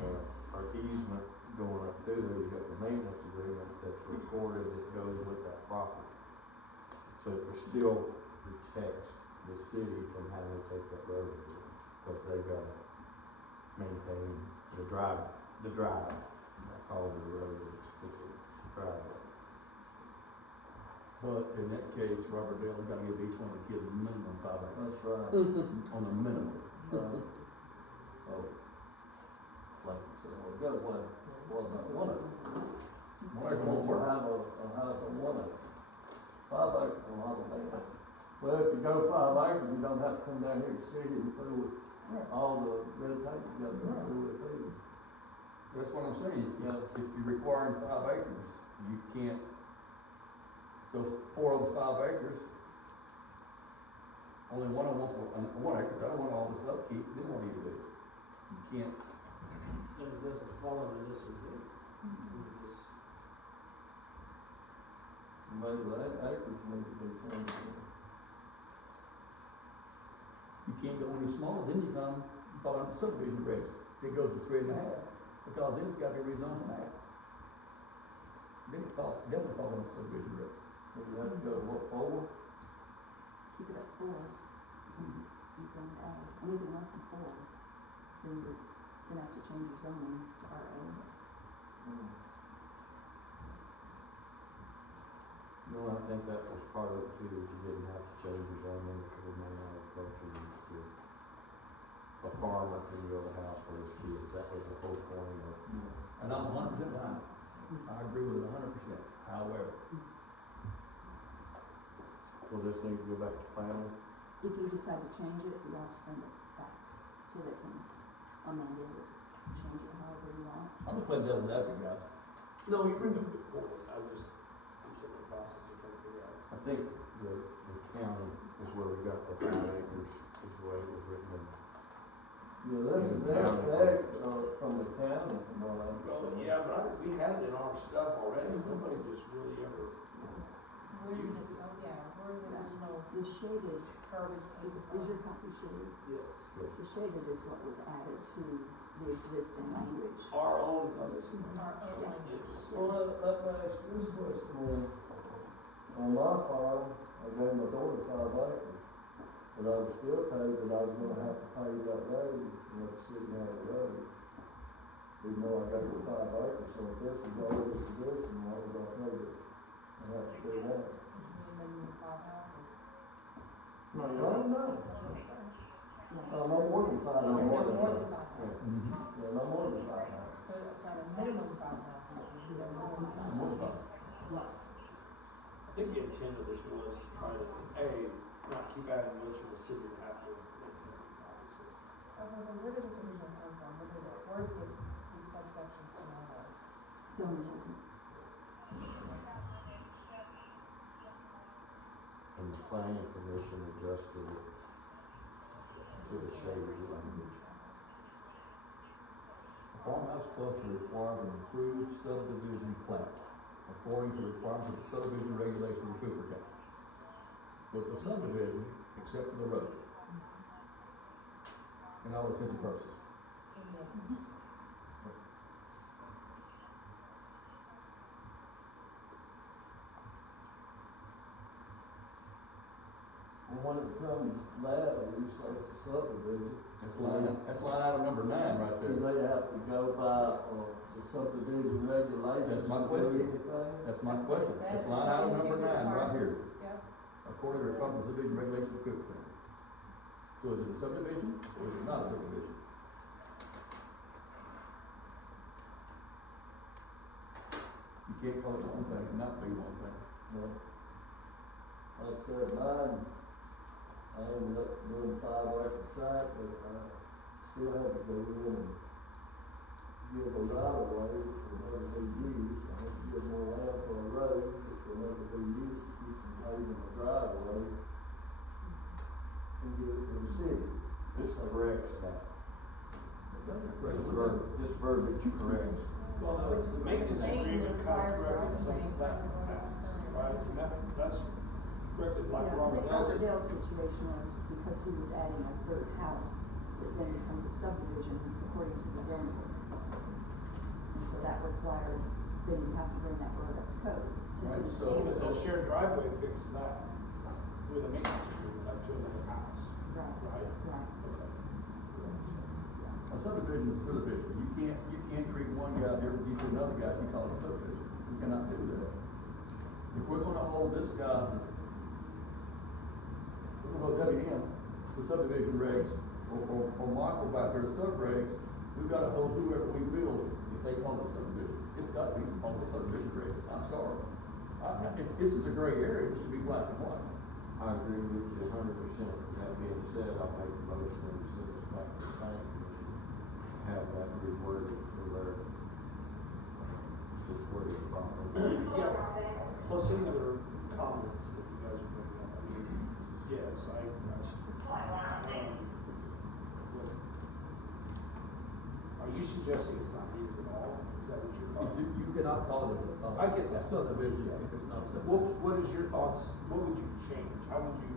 or easement going up through there, you've got the maintenance agreement that's recorded that goes with that property. So it still protects the city from having to take that road again, because they've got to maintain the drive, I call it a road, it's a driveway. But in that case, Robert Dale's gotta give each one of the kids a minimum 5 acres. That's right. On a minimum. Right. Oh. Like you said, well, go away. What about 1 acre. 1 acre won't We'll work. have a house on 1 acre. 5 acres will have a maintenance. Well, if you go 5 acres, you don't have to come down here to the city and through all the red tape you gotta go through with it. That's what I'm saying. Yeah. If you're requiring 5 acres, you can't, so 4 of those 5 acres, only one of them wants 1 acre, I don't want all this upkeep, then what do? You can't. Then it doesn't fall under this agreement. Just, Maybe the acres need to be changed. You can't go any smaller, then you fall under subdivision regs. It goes to 3.5, because then it's gotta be rezoned from that. Then it definitely falls under subdivision regs. So you have to go to what, 4? Keep it at 4. And zone ag. Anything less than 4, then you're gonna have to change your zoning to RA. No, I think that was part of it too, that you didn't have to change your zoning to remain agriculture, you just did. A farmer can build a house for his kids, that was the whole point of. And I'm 100% behind it. I agree with it 100%. However, Well, this need to go back to planning? If you decide to change it, you'll have to send it back, so they can amend it or change it however you want. I'm just playing devil's advocate, guys. No, you bring up a good point. I'm still in the process of trying to figure out. I think the county is where we got the 5 acres, is the way it was written in. Yeah, this is from the county, from what I Well, understand. yeah, but we had it in our stuff already. Nobody just really ever. Where did this come, where did the original The shaded, garbage is came from? your copy shaded? Yes. The shaded is what was added to the existing language. Our own. Our own language. Well, let me ask you this question then. On my farm, I gave my daughter 5 acres, but I was still told that I was gonna have to pave that road and let the city have the road. Even though I gave her 5 acres, so if this is all this is this, and why was I told that I have to do that? Minimum 5 houses. No, you don't know. That's what it says. No more than 5. No more than More than 5 five. houses. Yeah, no more than 5 houses. So it's not a minimum 5 houses, it's no more than 5 More than houses. Yeah. I think the intent of this was to try to, not keep adding roads for the city to have to maintain, obviously. I was gonna say, where did this originally come from? Where did these subsections come out of? Zoning ordinance. And the planning commission adjusted it to the shaded language. A farmhouse cluster requires an approved subdivision plat according to the requirements of the subdivision regulations of Cooper County. So it's a subdivision except for the road. In all intents and purposes. Well, when it becomes that, you say it's a subdivision. That's line item number 9 right Do there. they have to go by, the subdivision regulations? That's my to do question. anything? That's my That's what it question. says. That's line item number 9 right here. Yep. According to the requirements of the subdivision regulations of Cooper County. So is it a subdivision or is it not a subdivision? You can't call it one thing and not be one thing. No. Like I said, mine, I ended up doing 5 acre tract, but I still had to go in and give a right of way, which will never be used. I had to give more land for a road, which will never be used to keep from paving the driveway and give it to the city. This corrects that. This verbiage corrects. Well, the maintenance agreement kind of corrected some of that right? And that's corrected like Yeah, Robert Clint Nelson. Dale's situation was because he was adding a 3rd house, it then becomes a subdivision according to the zoning ordinance. And so that required, then you have to bring that road up to code to Right, city so- standards. The shared driveway fixed that with a maintenance agreement up to another house. Right, Right? right. Okay. A subdivision is a subdivision. You can't treat one guy different, you treat another guy, you call it a subdivision. You cannot do that. If we're gonna hold this guy, we're gonna hold WM to subdivision regs, or Michael back there to sub regs, we've gotta hold whoever we build if they call it a subdivision. It's gotta be some the subdivision regs. I'm sorry. This is a gray area, it should be black and white. I agree with you 100%. That being said, I'll make the motion and send this back to the planning commission. Have that reworded to where it's worded properly. Yeah. Plus any other comments that you guys are bringing up? I mean, yes, are you suggesting it's not needed at all? Is that what you're talking? You cannot call it I get that. a subdivision if it's not a subdivision. What is your thoughts? What would you change? How would you,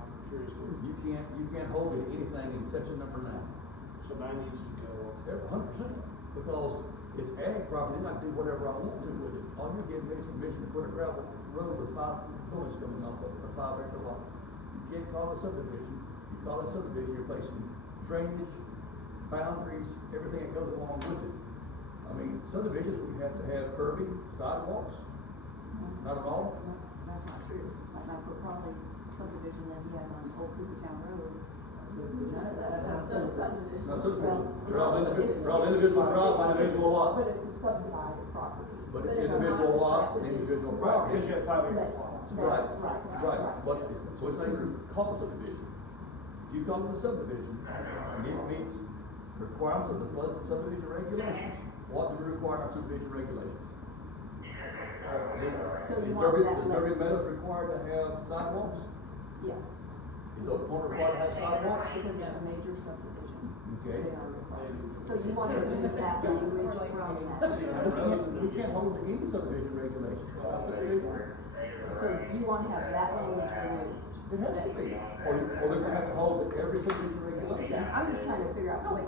I'm curious what, You can't hold it to anything in section number 9. so 9 needs to go. 100%, because it's ag property, and I can do whatever I want to with it. All you're giving me is permission to put a gravel road with 5 buildings coming off of it, or 5 acre lot. You can't call it a subdivision. You call it a subdivision, you're placing drainage, boundaries, everything that goes along with it. I mean, subdivisions, we have to have curbing, sidewalks, not at all. No, that's not true. Like Michael Crowley's subdivision that he has on Old Cooper Town Road, none of that amounts to a subdivision. No subdivision. Well, They're all individual drives, individual lots. But it's a subdivided property. But it's individual lots and individual Right, property. because you have 5 acre lot. Right, Right, right, right. but it's, so it's not even called a subdivision. If you come to the subdivision, and it meets requirements of the Pleasant subdivision regulations, what do we require our subdivision regulations? So you Is want Derby, that is Derby Meadows required to have sidewalks? Yes, Is Oak Point required to have sidewalks? because it's a major subdivision. Okay. They are required. So you want to remove that language from that. We can't hold to any subdivision regulations. It's not subdivision. So you want to have that language removed. It has to be, or they're gonna have to hold to every subdivision regulation. Yeah, I'm just trying to figure out what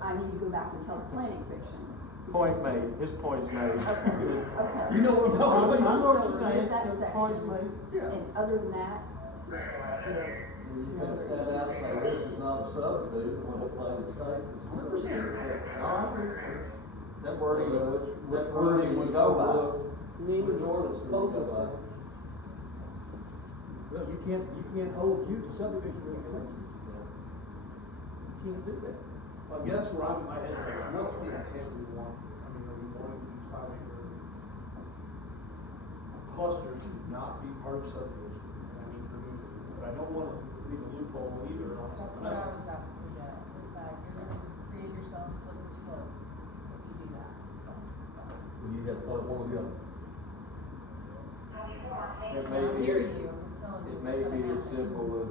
I need to go back and tell the planning commission. Point made, his point's made. Okay. You know what I'm talking about? I know what So you're saying, remove that the section, point's made. Yeah. and other than that, just, You can stand out and say, this is not a subdivision, when the plan states it's a subdivision. All right. That wording, Which wording we go by? Neighbors Which ordinance do we go by? Well, you can't hold you to subdivision regulations. You can't do that. Well, I guess where I'm, my head is, what's the intent we want? I mean, are we wanting these 5-acre clusters to not be part of subdivision? And I mean, remove it, but I don't want to leave a loophole either on That's something what I else. was about to suggest, is that you're gonna create yourself a slippery slope if you do that. Well, you have to call it one or the other. it may I'm be, hearing you, I'm just telling you it what's may gonna be as happen. simple as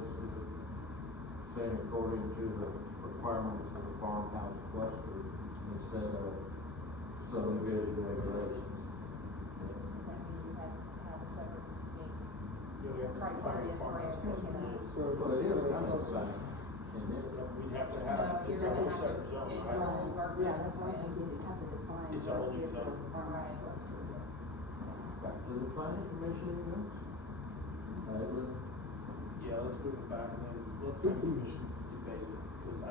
saying according to the requirements of the farmhouse cluster instead of subdivision regulations. That means you have to have a separate distinct You know, we have to define criteria what for farmhouse everything cluster else. is. Well, it is kind of defined in it. We'd have to No, have, you're it's a gonna whole have to, separate zone, it's a right? whole work. yeah, that's what I'm thinking, you have to define It's a what whole new is a zone. farmhouse Right. cluster. Back to the planning commission, you know? Yeah, let's move it back and then let the commission debate it, because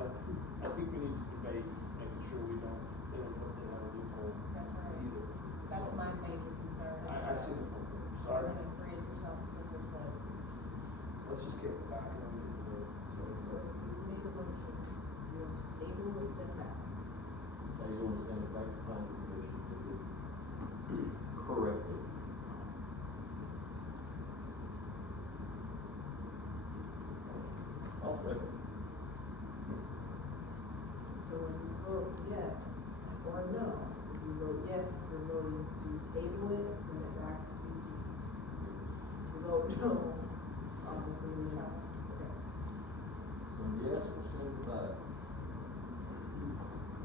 I think we need to debate making sure we don't inadvertently have a loophole That's right. either. That's So, my major concern. is I see the point there, so You're gonna create yourself a slippery slope. let's just kick it back and then we can vote. So you make a motion, you want to table and send back. They will send it back to planning commission to be corrected. I'll second. So when you vote yes or no, if you vote yes, you're voting to table it, send it back to DC. If you vote no, obviously, no. Okay. So yes, we'll send it back.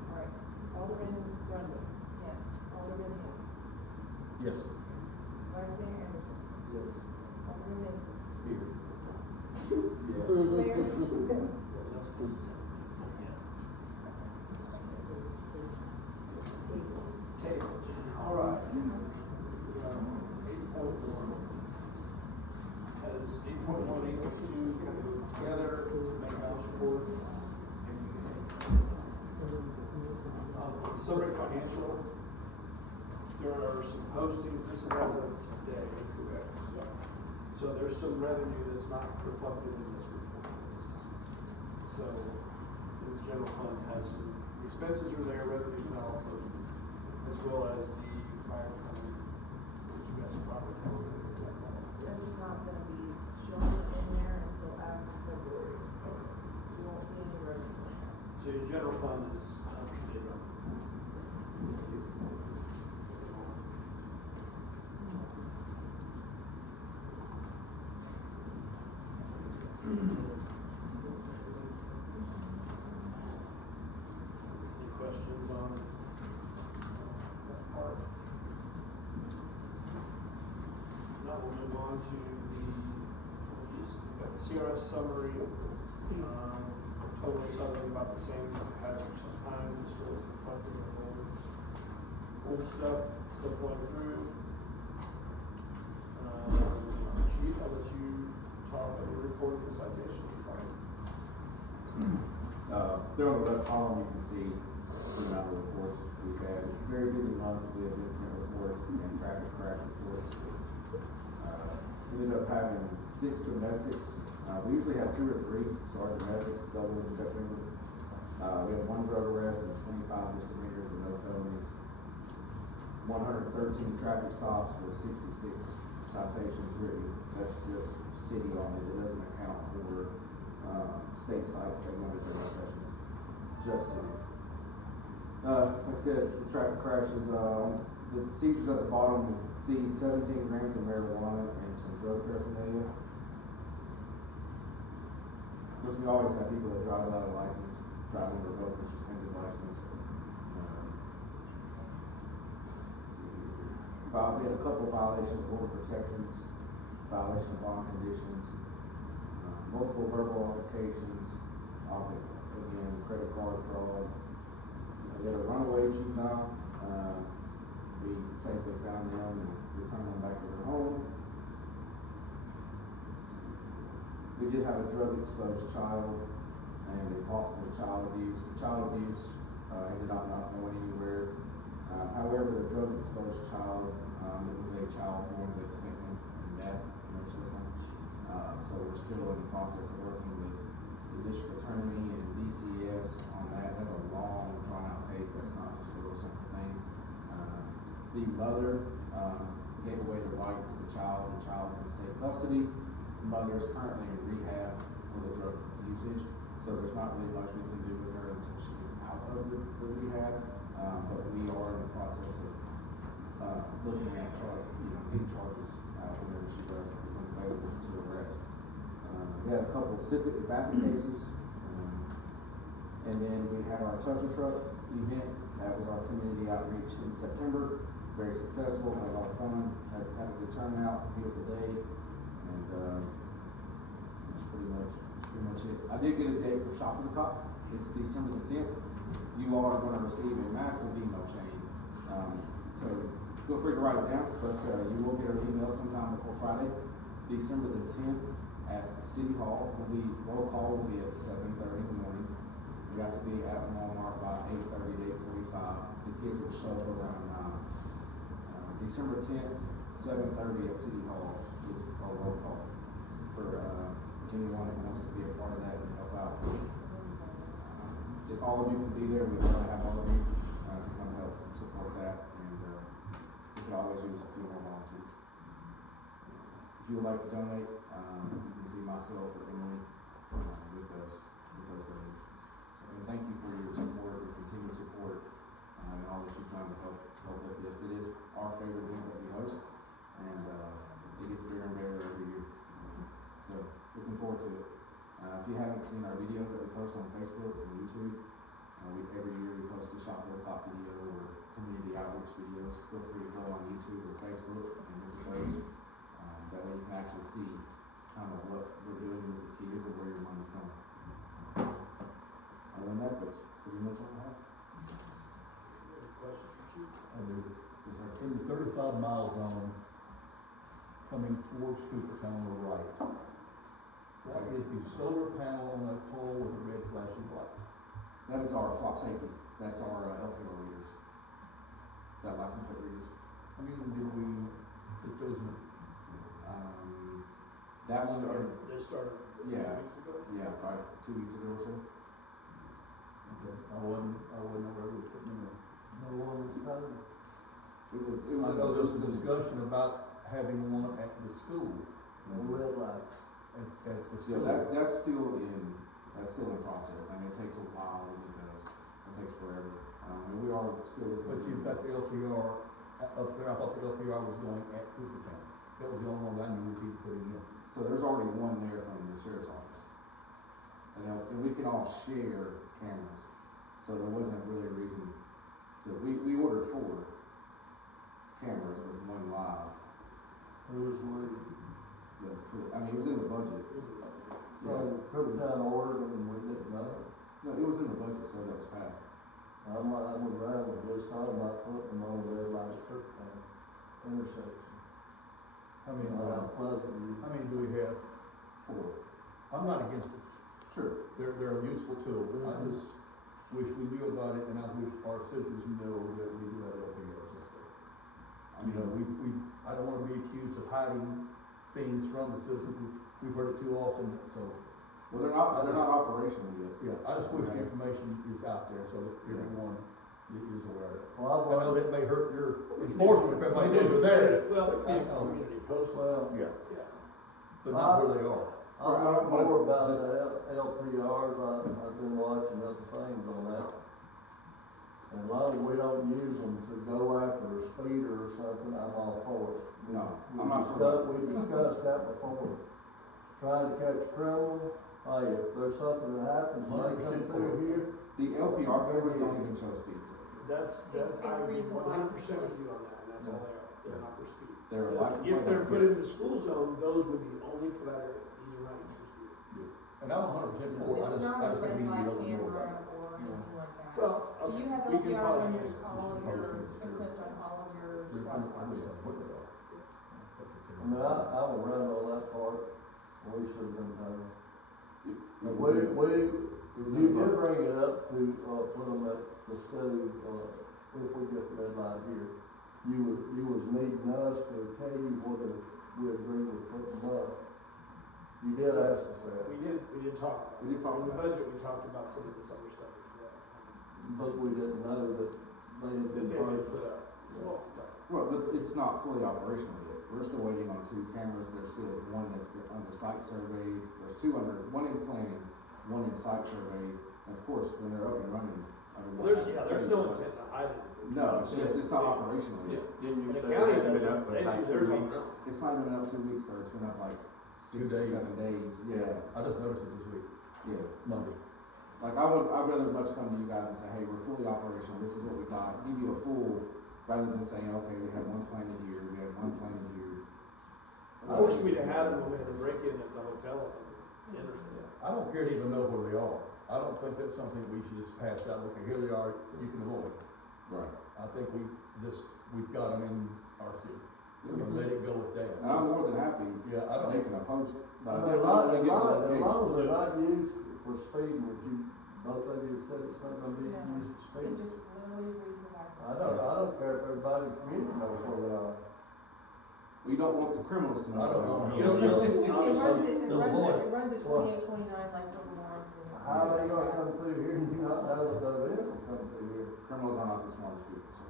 All right, Alderman Rundle, Yes. Alderman Hess, Yes. Vice Mayor Anderson, Yes. Alderman Mason, Here. Mayor. Let's do it. Yes. Table, all right. 8.1. Has 8.1 and 8.2 kind of go together, it's the main house report. Summary financial, there are some postings, this is as of today, correct? So there's some revenue that's not reflected in this report. So, the general fund has some expenses are there, revenue's not all posted, as well as the fire fund, which you guys probably have, that's all. And it's not gonna be shown in there until after February. Okay. So you won't see any revenue in there. So your general fund is understated. Any questions on that part? Now we'll move on to the CRS summary. Total summary about the same as it has for some time, just sort of reflecting the old stuff, still going through. Chief, I'll let you talk about your report and citation. There on the left column, you can see the amount of reports we've had. Very busy month with incident reports and traffic crash reports. We ended up having 6 domestics. We usually have 2 or 3, so our domestics doubled in September. We had 1 drug arrest and 25 misdemeanors and no felonies. 113 traffic stops with 66 citations written, that's just city on it, it doesn't account for, state sites, state managed sessions, just city. Like I said, the traffic crashes, the seizures at the bottom, you can see 17 grams of marijuana and some drug paraphernalia. Of course, we always have people that drive without a license, driving revoked or suspended license. We had a couple violations of border protections, violation of bond conditions, multiple verbal altercations, again, credit card fraud. We had a runaway juvenile. We safely found them and returned them back to their home. We did have a drug-exposed child and a possible child abuse. The child abuse ended up not going anywhere. However, the drug-exposed child, it was a child born with fentanyl and meth in their system. So we're still in the process of working with the district attorney and DCS on that. That's a long, drawn-out case. That's not just a real simple thing. The mother gave away the right to the child. The child is in state custody. The mother is currently in rehab for the drug usage. So there's not really much we can do with her until she gets out of the rehab. But we are in the process of looking at getting charges out whenever she does become available to arrest. We had a couple of civic traffic cases, and then we had our Touch a Truck event. That was our community outreach in September. Very successful, had a lot of fun, had a good turnout, beautiful day, and that's pretty much it. I did get a date for Shop in the Cop. It's December the 10th. You all are going to receive a massive email chain. So feel free to write it down, but you will get an email sometime before Friday, December the 10th at City Hall. Roll call will be at 7:30 in the morning. We have to be at Walmart by 8:30 to 8:45. The kids will show up around 9. December 10th, 7:30 at City Hall is our roll call for anyone that wants to be a part of that and help out. If all of you can be there, we'd love to have all of you to come help support that, and we could always use a few more volunteers. If you would like to donate, you can see myself or Emily with those donations. So, and thank you for your support, your continued support, and all that you've done to help with this. It is our favorite event that we host, and it gets bigger and bigger every year. So looking forward to it. If you haven't seen our videos that we post on Facebook and YouTube, every year we post a Shop with a Cop video or community outreach videos. Feel free to go on YouTube or Facebook and look at those. That way you can actually see kind of what we're doing with the kids and where your money's coming. Other than that, that's pretty much all I have. I do. In the 35-mile zone, coming towards Cooperstown on the right, what is the solar panel on that pole with the red flashing light? That is our flock safety. That's our LPR readers. That license plate readers. How many did we put those in? That one. They started 2 weeks ago? Yeah, 2 weeks ago or so. Okay. I wasn't aware we were putting them in. No one was covered. I know there was a discussion about having one at the school. No red lights. At the school. Yeah, that's still in process. I mean, it takes a while to get those. It takes forever. And we are still. But you've got the LPR up there. I thought the LPR was going at Cooperstown. That was the only one I knew we were putting in. So there's already one there from the sheriff's office. And we can all share cameras. So there wasn't really a reason to, we ordered 4 cameras with 1 live. Who was worried? It was in the budget. So Cooperstown ordered and we didn't know? No, it was in the budget, so that was passed. I was around with this time about putting them on the red light at Cooperstown intersection. How many do we have? 4. I'm not against it. Sure. They're a useful tool. I just wish we knew about it, and I wish our citizens know that we do have LPRs up there. I don't want to be accused of hiding things from the citizens. We've heard it too often, so. Well, they're not operational yet. Yeah, I just wish the information is out there so that everyone is aware of it. Well, I know that may hurt your enforcement if everybody knows they're there. Well, there could be a I know. community post. Well, Yeah, Yeah. but not where they are. I'll learn more about the LPRs, I've been watching other things on that. And as long as we don't use them to go after a speeder or something, I'm all for it. No, I'm not for that. We discussed that before. Trying to catch criminals, hey, if there's something that happens, when they come 100% through for it. here, The LPR cameras don't even show speed tickets. That's, It I agree reads a 100% with license you on that, and that's all they are. They're not for speed. They're a license If plate. they're put in the school zone, those would be only for that area. These are not used for speed. And I'm 100% for it, It's not I a just think red we need to light know more camera about it. or anything like that. Well, Do you have we can LPRs probably on your, answer all of your, equipped on all of your squad cars? I mean, I will run on that part, we should have been done. It was in- You did bring it up to, put them at the school, if we get the red light here. You was needing us to tell you whether we agree with putting them up. You did ask us that. We did talk about it. We did talk In the about it. budget, we talked about some of this other stuff as well. But we didn't know that they had That been they had purchased. put up. Well, right. Well, but it's not fully operational yet. We're still waiting on 2 cameras. There's still one that's been under site survey. There's 2 one in planning, one in site survey. And of course, when they're up and running, Well, there's no intent to hide it. No, it's just, it's not operational yet. Didn't you And the say it county hadn't been doesn't, up for they like do 2 theirs on weeks? their own. It's not even up 2 weeks, sir. It's been up like 6 2 or days. 7 days. Yeah, I just noticed it this week, yeah. Monday. Like I'd rather much come to you guys and say, hey, we're fully operational. This is what we got. Give you a full, rather than saying, okay, we have one planted here, we have one planted here. I wish we'd have had them when we had the break-in at the hotel on Anderson. I don't care to even know where they are. I don't think that's something we should just pass out, okay, here they are, you can avoid. Right. I think we've got them in our city. We're gonna let it go with that. And I'm more than happy Yeah, I don't- making a post. As But I long definitely want to get as notifications. they're not used for speeding, which both of you have said it's not gonna be No, used for it speeding. just literally reads a license. I don't care if everybody in the community knows where they are. We don't want the criminals to know. I don't know. You'll see, It obviously, runs at 2829 like for Lawrence and. How are they gonna come through here and you not know that they're in and come through here? Criminals are not the smartest people, sir.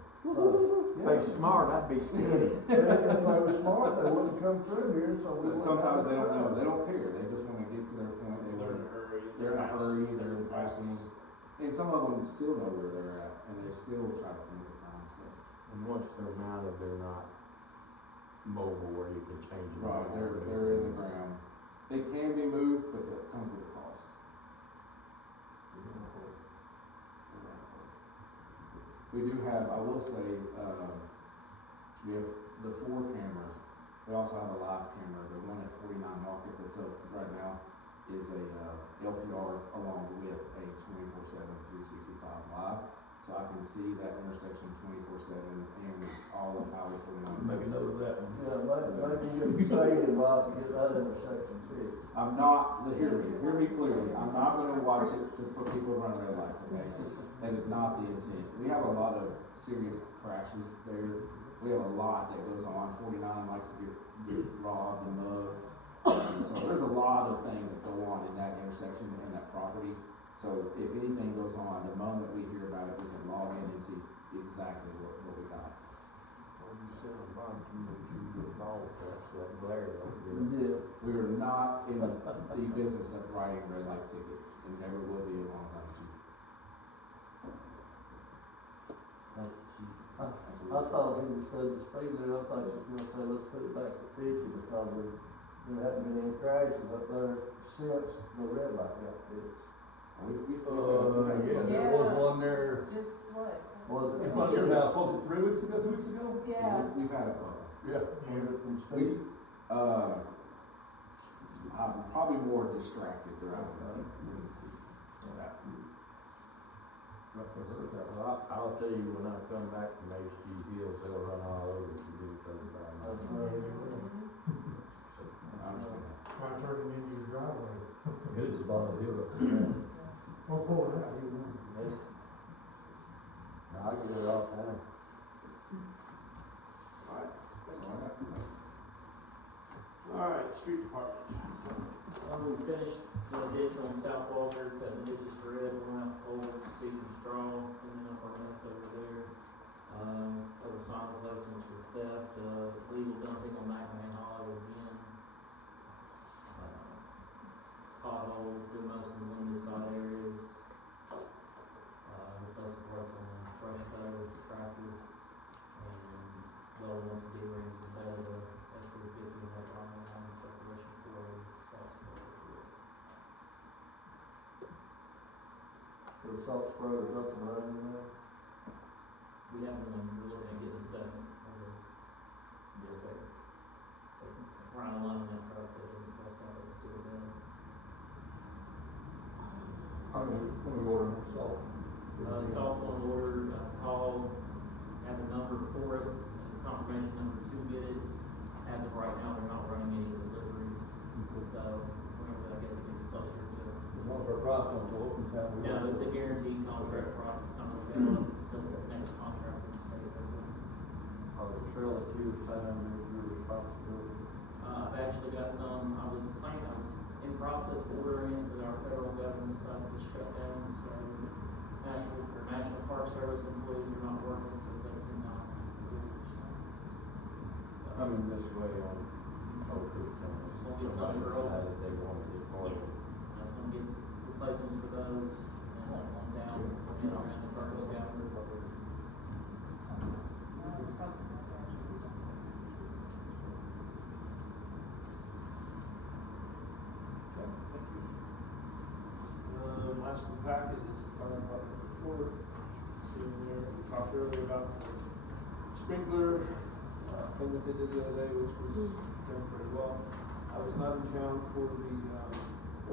If they smart, I'd be skinny. If they were smart, they wouldn't come through here, so we wouldn't. Sometimes have they don't know. to- They don't care. They just want to get to their point. they're in a hurry. They're in a hurry. They're passing. And some of them still know where they're at, and they still try to commit the crime. So. And once they're mounted, they're not mobile where you can change them. Right, they're in the ground. They can be moved, but that comes with a cost. We do have, I will say, we have the 4 cameras. We also have a live camera. The one at 49 Market that's up right now is a LPR along with a 24/7 365 live. So I can see that intersection 24/7 and all of Highway 49. Make a note of that one. Yeah, maybe you can stay involved to get that intersection fixed. I'm not, hear me clearly, I'm not gonna watch it to put people run red lights, okay? That is not the intent. We have a lot of serious crashes there. We have a lot that goes on. 49 likes to get robbed and mugged. So there's a lot of things that go on in that intersection and that property. So if anything goes on, the moment we hear about it, we can log in and see exactly what we got. Well, you send a barbecue and shoot with ball traps, so that glare don't get up. Yeah. We are not in the business of writing red light tickets and never will be as long as I'm chief. Thank you, Chief. I thought he said the speed limit, I thought he was gonna say, let's put it back to 50 because there hadn't been any crashes up there since the red light got fixed. We've Yeah, there was one there. Just what? Was it? In front of your house, was it 3 weeks ago, 2 weeks ago? Yeah. We've had a couple. Yeah. Was it from speed? I'm probably more distracted driving. I'll tell you, when I come back from HG Hills, they'll run all over if you do 35 miles. That's right, they will. I understand that. Try to turn it into your driveway. It is a bottom hill up there. Or pull it out, either one. I get it all the time. Alright, That's all I got. Thanks. alright, street department. We finished the ditch on South Walker, cutting the ditches for red, we're gonna old seasoned straw, cleaning up our mess over there. Other sign replacements for theft, illegal dumping on McNamee Highway again. Potholes, doing most of the limited side areas. Replacing parts on the brush cutter with the tractor. And welding up the D-rings in the bed of the F-350 and that vinyl line separation for a salt spreader for it. So the salt spreader's up and running now? We have one, we're looking at getting a second as a spare. But we're out of line on that truck, so it doesn't bust out as good a bed. When we order salt? Salt's on order, call, have a number for it, and confirmation number to get it. As of right now, they're not running any deliveries, so whenever I guess it gets closer to. As long as our price don't go up in town. No, it's a guaranteed contract price, it's not gonna go up until the next contract with the state goes. Are the trail that you assign is your responsibility? I've actually got some, I was in process of ordering it, but our federal government decided to shut down, so National Park Service employees are not working, so they cannot deliver signs. So, I mean, this way on Oak Creek County, We'll get somebody some girl. decided they wanted to be part of it. I was gonna get replacements for those, and let one down, and around the Burgess County. Last of the packet is the fire department report. Sitting there, we talked earlier about the sprinkler thing that they did the other day, which was done very well. I was not in town for the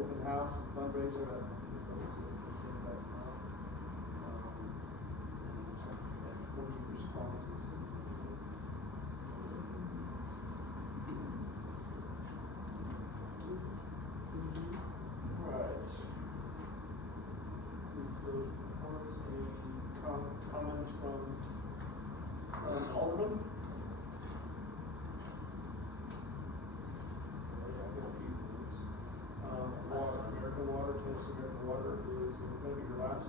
open house and fundraiser. I came back tomorrow. And 40 responses. Right. Those reports, any comments from Alderman? Okay, I've got a few things. Water, American Water, Tennessee American Water is going to be your last.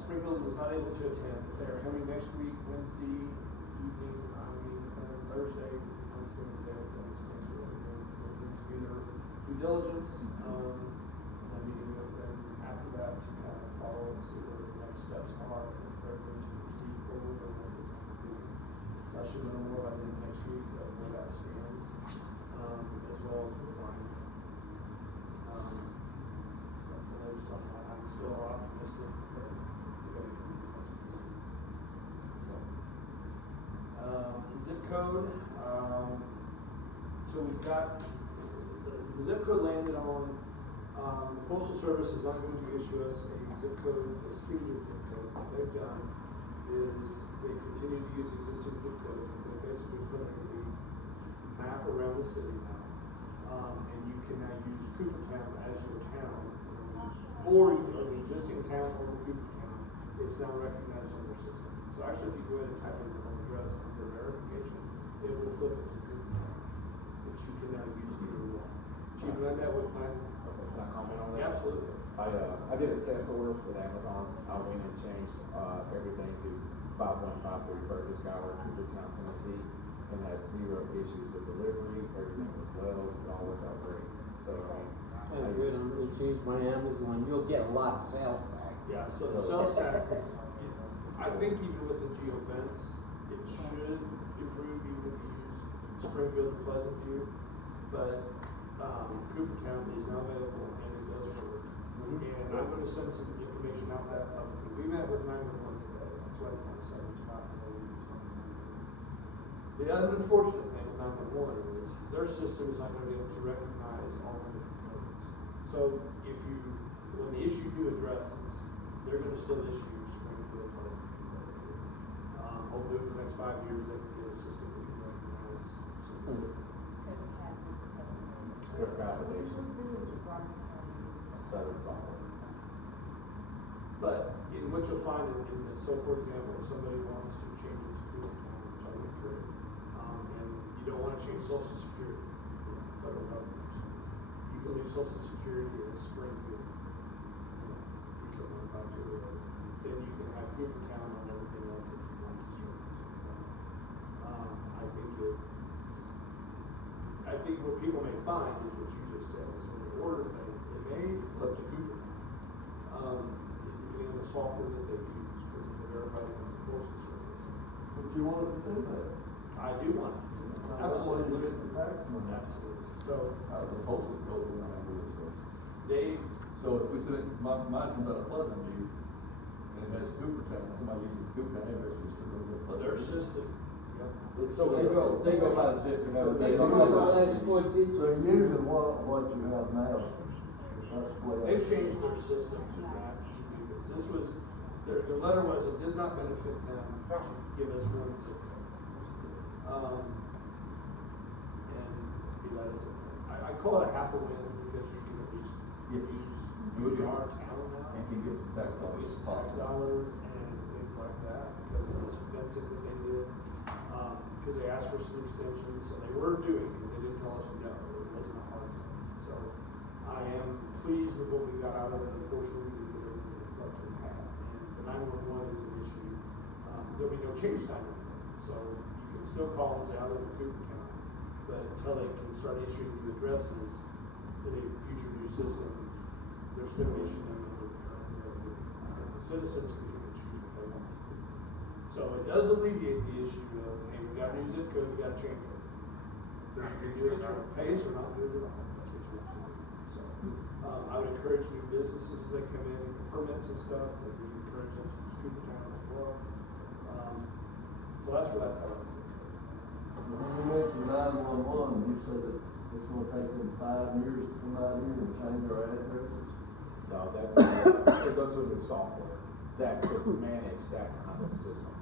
Springfield was not able to attend, but they're coming next week, Wednesday evening, and Thursday, Wednesday and day in Springfield. They're going to do their due diligence, and I'm meeting with them after that to kind of follow and see what the next steps are, and if they're going to proceed forward or what they're going to do. So I should know more by the end of next week of where that stands, as well as with Brian. That's another stuff. I'm still optimistic that we're going to do so. Zip code. So we've got the zip code landed on. The Postal Service is not going to issue us a zip code, a single zip code. What they've done is they continue to use existing zip codes, and they basically put a map around the city now. And you can now use Coopertown as your town, or either the existing town or the Coopertown. It's now recognized in their system. So actually, if you go ahead and type in your home address for verification, it will flip it to Coopertown, which you can now use for your law. Chief, I met with my. Can I comment on that? Yeah, absolutely. I did a test order with Amazon. I went and changed everything to 51530 Burgess Gower, Coopertown, Tennessee, and had 0 issues with delivery. Everything was well. It all worked out great. So That's good. I'm going to change my Amazon. You'll get a lot of sales tax. Yeah. So the sales taxes. I think even with the geofence, it should improve even if you use Springfield or Pleasant View, but Coopertown is now available and it does work. And I'm going to send some information out that publicly. We met with 911 today. That's why I kind of said it's not going to use 911. The other unfortunate thing with 911 is their system is not going to be able to recognize all the different codes. So when they issue new addresses, they're going to still issue Springfield, Pleasant View. Hopefully in the next 5 years they can get a system that can recognize some their validation. Southern Solid. But what you'll find in this, so for example, if somebody wants to change it to Coopertown, which I would encourage, and you don't want to change Social Security, federal government, you can leave Social Security as Springfield, criteria, then you can have Cooper Town on everything else if you want to serve. I think what people may find is what you just said, is when they order things, they may flip to Cooper. Depending on the software that they use, because it's verified against the Postal Service. But you wanted to do that. I do want to do that. That's why you get the tax money. Absolutely. So, Out of the postal code, we don't do this, so. Dave, So if we send it, mine comes out of Pleasant View, and it has Cooper Town, somebody uses Cooper Town address, it's still gonna go to Pleasant their View. system, So they go by zip, you know, They go do by all zip. that sport So using what you have now, that's the way. they've changed their system to not to do this. This was, their letter was, it did not benefit them to give us one zip code. And that is, I call it a half a win because you can at least use our town now. And can get some tax dollars. Get some tax dollars and things like that because of this fencing that they did. Because they asked for some extensions, so they were doing it. They didn't tell us no. It wasn't a hard thing. So I am pleased with what we got out of it. Unfortunately, we didn't get everything we thought we had. And the 911 is an issue. There'll be no change time. So you can still call and say, I live in Cooper County. But until they can start issuing new addresses in a future new system, they're still issuing them under the current way. The citizens can pick and choose what they want to do. So it does alleviate the issue of, hey, we got a new zip code, we got to change it. You can do it at your own pace or not do it at all. That's what you want to do. So I would encourage new businesses as they come in, permits and stuff, that we encourage them to use Cooper Town as well. So that's where that's at. When you mentioned 911, you said that it's gonna take them 5 years to come out here and change our addresses? No, that's, they go to a new software that could manage that kind of system.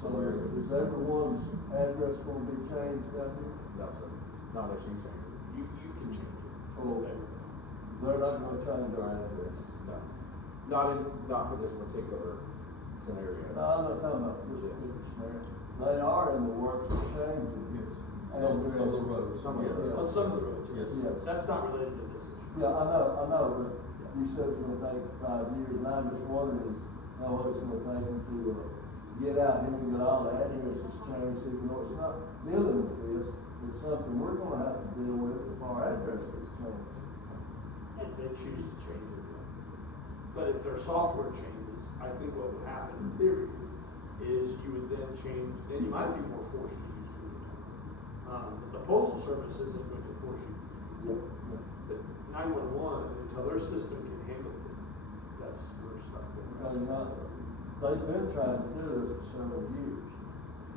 So is everyone's address gonna be changed out here? No, sir, not unless you change it. You can change it. Oh, they're not gonna change our addresses? No, not for this particular scenario. No, I'm not talking about this particular scenario. They are in the works of changing his Some of the roads. Some of Yes. the On some of the roads, Yes. Yes. That's not related to this issue. Yeah, I know, but you said it's gonna take 5 years, and I'm just wondering is how long it's gonna take them to, get out here and get all the addresses changed, even though it's not dealing with this, it's something we're gonna have to deal with if our address gets changed. If they choose to change it. But if their software changes, I think what would happen in theory is you would then change, and you might be more forced to use Cooper Town. But the Postal Service isn't going to force you. But 911, until their system can handle it, that's where we're stuck with. Because they've been trying to do this for several years.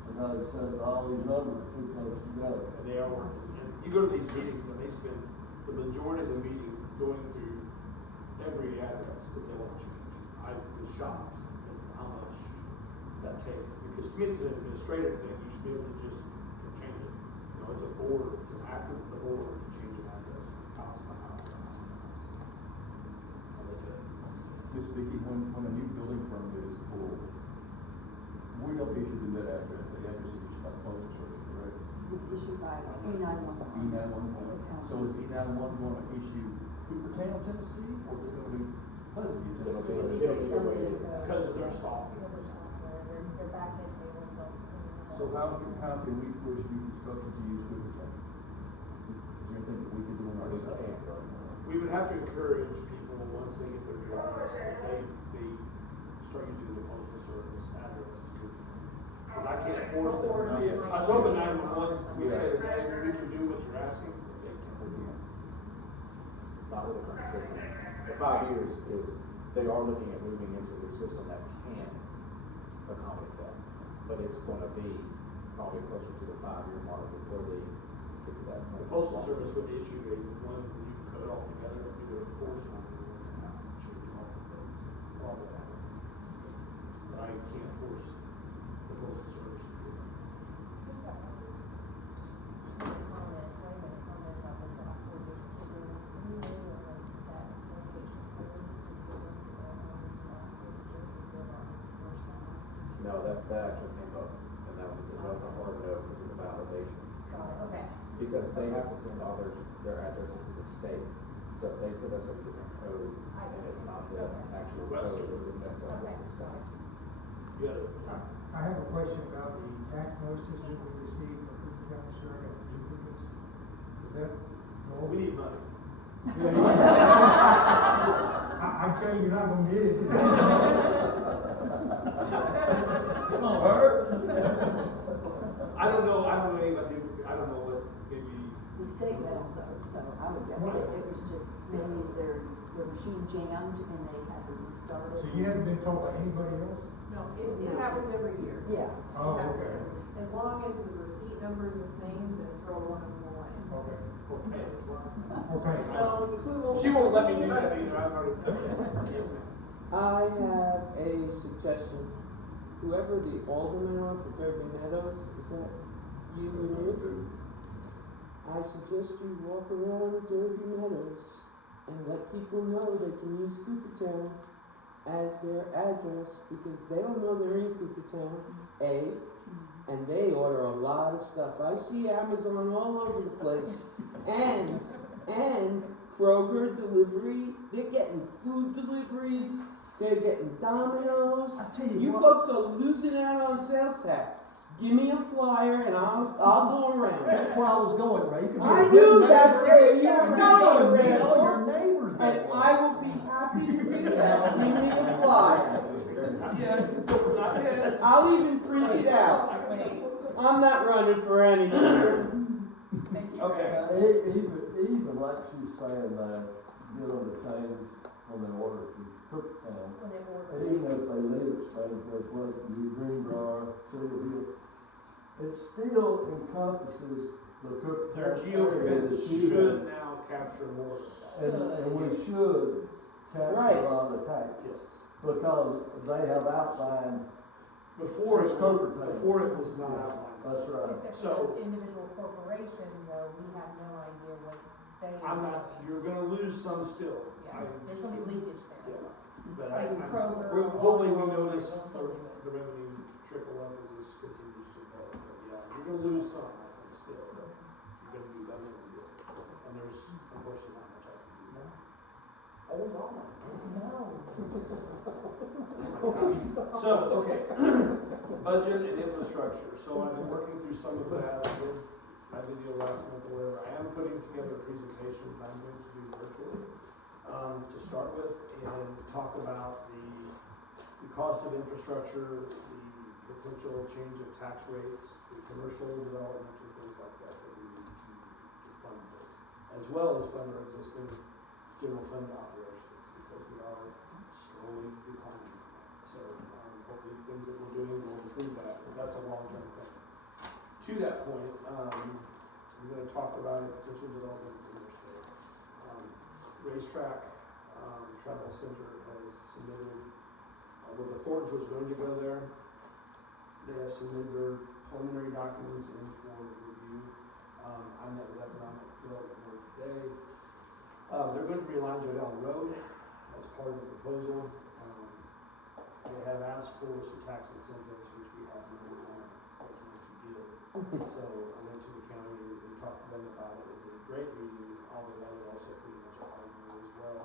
And now they said that all these numbers are too close together. And they are working. And you go to these meetings and they spend the majority of the meeting going through every address that they want to change. I was shocked at how much that takes. Because to me it's an administrative thing. You should be able to just change it. You know, it's a board, it's an act of the board to change an address house to house. Just Vicki, when a new building permit is pulled, we don't issue to that address, the address is issued by the Postal Service, correct? It's issued by E911. E911. So is E911 going to issue Cooper Town, Tennessee, or is it going to be Pleasant View, It'll be- Tennessee? it'll be the way it is. Because of their software. Because of software, their back-end table, so. So how can we push new construction to use Cooper Town? Is there anything that we can do on our We side? can't right now. We would have to encourage people, once they get their address, that they start using the Postal Service address. Because I can't force them. I was hoping 911, we said, hey, we can do what you're asking, but they can't. Not with the current system. The 5 years is, they are looking at moving into a new system that can accommodate that. But it's gonna be probably closer to the 5-year mark before they get to that point. The Postal Service would issue a one, when you cut it all together, we would enforce 911 and have to change all the data. But I can't force the Postal Service to do that. Just a comment, wait a minute, comment about the last 4 digits. Was there any way that that location code just give us the last 4 digits instead of our first number? No, that actually came up, and that was a hard no because of the validation. Got it, okay. Because they have to send all their addresses to the state. So So they put us in different code, and it's not the actual code that would mess up with the state. I have a question about the tax notices that we received for Cooper County, sure, I got duplicates. Is that normal? We need money. I tell you, you're not gonna get it. Come on, Bert. I don't know anybody, I don't know what, maybe. The state does though, so I would guess that it was just maybe their machine jammed and they had to restart it. So you haven't been told by anybody else? No, it happens every year. Yeah. Oh, okay. As long as the receipt number is the same, then throw one of them away. Okay. Okay. Okay. So we will. She won't let me do that either, I've already, yes, ma'am. I have a suggestion. Whoever the alderman are for Derby Meadows, is that you and me? I suggest you walk around Derby Meadows and let people know they can use Coopertown as their address because they don't know they're in Coopertown, A, and they order a lot of stuff. I see Amazon all over the place, and Kroger delivery, they're getting food deliveries, they're getting Domino's. I tell you You what. folks are losing out on sales tax. Give me a flyer and I'll go around. That's where I was going, Ray. You could be a I good knew neighbor. that's where you were You going, gotta meet all Randall. your neighbors that And way. I will be happy to do that. Give me a flyer. Not yet, not yet. I'll even print it out. I'm not running for anything. Okay. Even like she's saying that, get them to change when they order from Cooktown. When they order. Even if they leave it Springfield, Pleasantview, Greenbrier, Cedar Hill, it still encompasses the Their Cooktown area. geofence should now capture more of that. And we should capture Right. a lot of the taxes. Yes. Because they have outlined, Before It's Coopertown. before it was not outlined. that's right. Except for So- those individual corporations, though, we have no idea what they are I'm not, doing. you're gonna lose some still. Yeah, there's gonna be leakage there. Yeah, but Like Kroger, hopefully we Walmart, notice they'll still do it. the revenue trickle up as this continues to go. But yeah, you're gonna lose some, I think, still, but you're gonna do better than you did. And there's, unfortunately, not much I can do now. Hold on. No. So, okay, budget and infrastructure. So I've been working through some of that. I did my video last month or whatever. I am putting together a presentation that I'm going to do virtually to start with and talk about the cost of infrastructure, the potential change of tax rates, the commercial development, and things like that that we need to fund this, as well as fund our existing general fund operations because we are slowly declining. So hopefully things that we're doing will improve that, but that's a long-term thing. To that point, I'm going to talk about a potential development in our state. Racetrack Travel Center has submitted, well, the Thorns was going to go there. They have submitted their preliminary documents in for review. I met with Economic Development Board today. They're going to realign Joe Road as part of the proposal. They have asked for some tax incentives, which we have no ultimate to give. So I went to the county and talked to them about it. It was a great meeting, although that was also pretty much a hard one as well.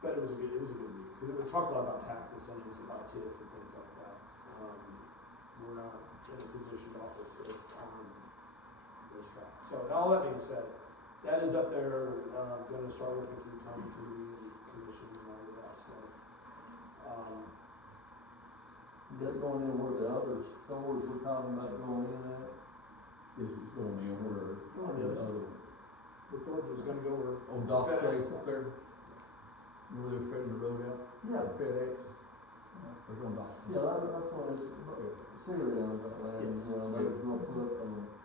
But it was a good meeting because we talked a lot about tax incentives, about TIF and things like that. We're not in a position to offer TIF on racetrack. So all that being said, that is up there. Going to start working through county committee and commission and all of that stuff. Is that going in where the other stores we're talking about going in at? This is going in where, Oh, the yes. other, The Thorns was going to go where on Dock FedEx. Street up there, where they're straightening the road out. Yeah. FedEx, they're on Dock. Yeah, that's what it's, Syria owns that land, Yes. you know, they was gonna put,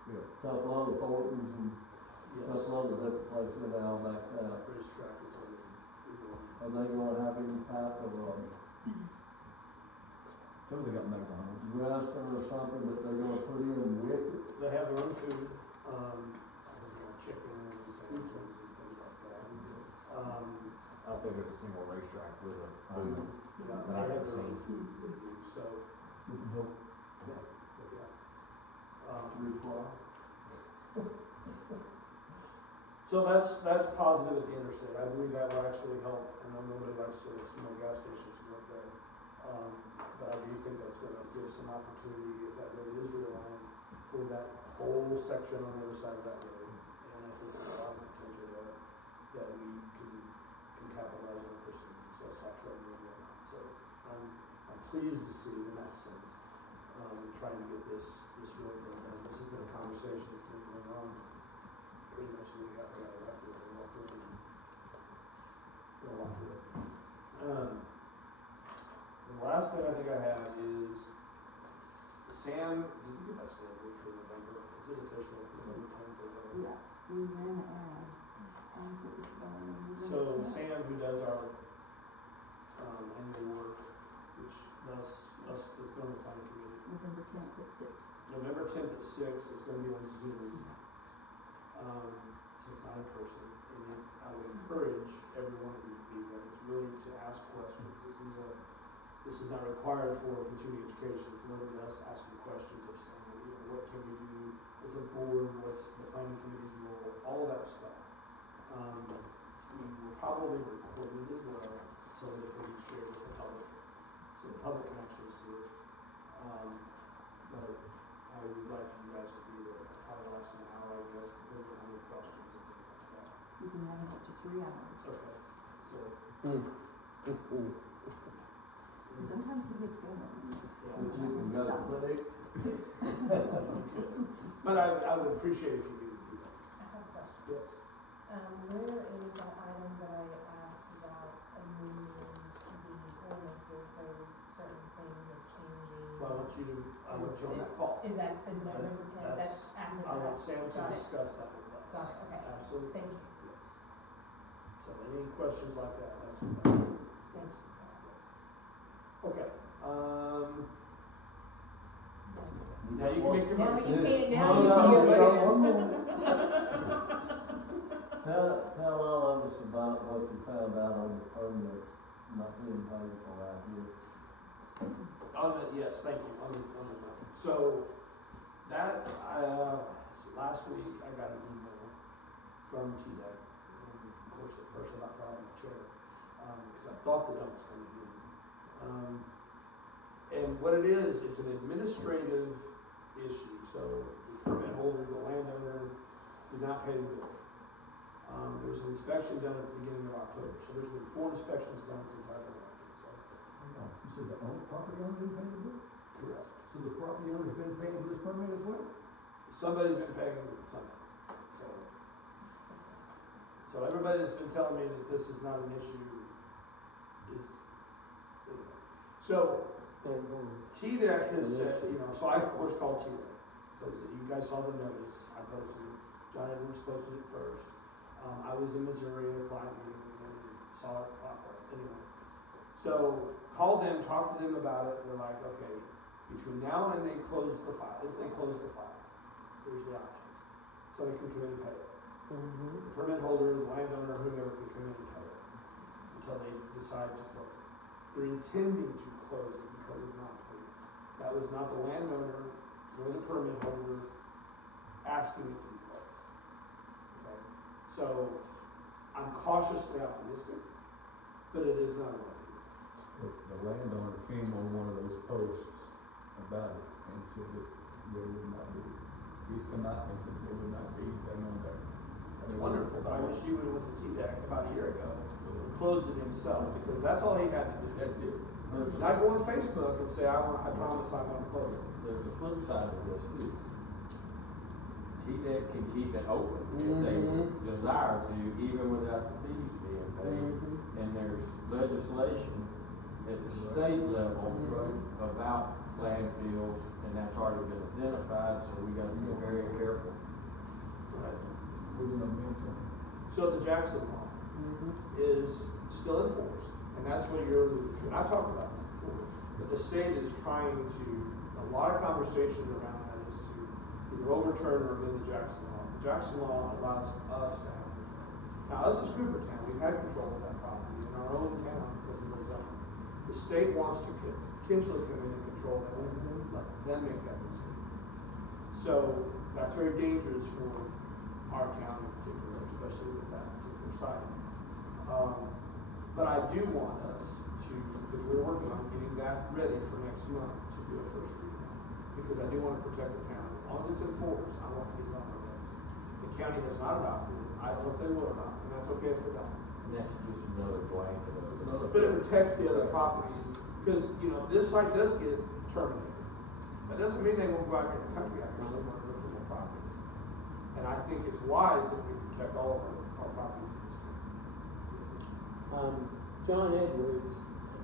Yeah. a couple other Thorntons and a Yes. couple other different places in there all backed out. Racetrack is on Are they gonna have any type of, Some of they got McDonald's. restaurant or something that they're gonna put in with it? They have their own food, chicken and sandwiches and things like that. I don't think there's a single racetrack with a food Yeah, that they I have can their own see. food they do, so, With milk. yeah. Require? So that's positive at the interstate. I believe that will actually help. I know nobody likes to see more gas stations go up there. But I do think that's gonna give some opportunity, if that road is realigned, for that whole section on the other side of that road. And I think there's a lot of potential there that we can capitalize on for some sales tax revenue and whatnot. So I'm pleased to see, in that sense, trying to get this road thing done. This has been a conversation that's been going on pretty much when we got elected and walked in and done a lot for it. The last thing I think I have is Sam, did we get that scheduled for November? Is it official? November 10th or whatever? Yeah, we ran the ad. So Sam, who does our annual work, which does us, is going to the planning committee. November 10th at 6. November 10th at 6 is going to be on Zoom. So it's not in person. And I would encourage everyone of you to be there. It's really to ask questions. This is not required for continuing education. It's literally us asking questions of saying, what can we do as a board? What's the planning committee's role? All of that stuff. We will probably record it as well so that it can be shared with the public, so the public can actually see it. But I would like for you guys to be there. I'll last an hour, I guess, depending on how many questions and things like that. You can have it up to 3 hours. Okay. So. Sometimes he gets going. Yeah. You can go click. But I would appreciate if you could do that. I have a question. Yes. Where is that item that I asked about amending the ordinances so certain things are changing? So I want you on that call. Is that the November 10th? That's after that? I want Sam to Got it. discuss that with us. Got it, okay. Absolutely. Thank you. Yes. So any questions like that, that's what Thank you. okay. You Now you can make your Now motion. you can, now No, you no, can no, go one there. more. Tell all of us about what you found out on the permits not being paid for out here. Yes, thank you. So that last week I got an email from TDEC, and of course at first I about fell out of my chair because I thought the dump was coming in. And what it is, it's an administrative issue. So the permit holder, the landowner, did not pay the bill. There was an inspection done at the beginning of October. So there's been 4 inspections done since I've been elected. So. You said the property owner didn't pay the bill? Correct. So the property owner's been paying for this permit as well? Somebody's been paying something. So everybody that's been telling me that this is not an issue is anyway. So TDEC has said, so I of course called TDEC because you guys saw the notice. I posted it. John Edwards posted it first. I was in Missouri at a client meeting and saw it pop up. Anyway, so called them, talked to them about it. They're like, okay, between now and they close the file, if they close the file, here's the options. Somebody can come in and pay it. The permit holder, the landowner, whoever can come in and pay it until they decide to close it. They're intending to close it because of non-payment. That was not the landowner nor the permit holder asking it to be closed. Okay? So I'm cautiously optimistic, but it is not a The landowner came on one of those posts about it and said that there would not be. He's come out and said there would not be anything on there. That's wonderful, but I wish he would have went to TDEC about a year ago and closed it himself, because that's all he had to do. That's it. Not go on Facebook and say, I promise I'm going to close it. There's a flip side of this too. TDEC can keep it open if they desire to, even without the fees being paid. And there's legislation at the state level about landfills, and that's already been identified, so we got to be very careful. Right. We're going to amend something. So the Jackson law is still enforced, and that's what you're alluding to. And I talked about this before, but the state is trying to, a lot of conversation around that is to either overturn or amend the Jackson law. The Jackson law allows us to have control. Now, us as Coopertown, we've had control of that property in our own town because of the zoning. The state wants to potentially come in and control that and let them make that decision. So that's very dangerous for our town in particular, especially But I do want us to, because we're working on getting that ready for next month to do a first reading. Because I do want to protect the town. As long as it's enforced, I want to get it on our list. The county has not adopted it. I don't know if they will or not, and that's okay if they don't. And that's just another blanket of. But it protects the other properties, because, you know, if this site does get terminated, that doesn't mean they won't go out here in the country out here somewhere and look for more properties. And I think it's wise that we protect all of our properties in this state. John Edwards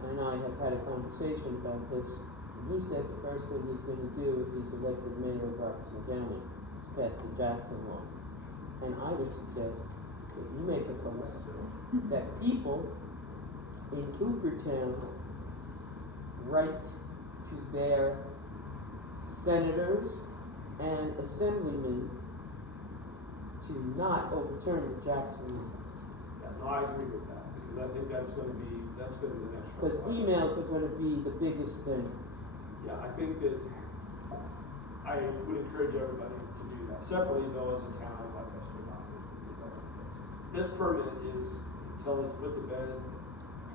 and I have had a conversation about this, and he said the first thing he's gonna do if he's elected mayor of Robertson County is pass the Jackson law. And I would suggest that you make a post that people in Coopertown write to their senators and assemblymen to not overturn the Jackson law. Yeah, no, I agree with that, because I think that's gonna be the next. Because emails are gonna be the biggest thing. Yeah, I think that I would encourage everybody to do that. Separately though, as a town, I'd like us to adopt it. This permit is, until it's put to bed,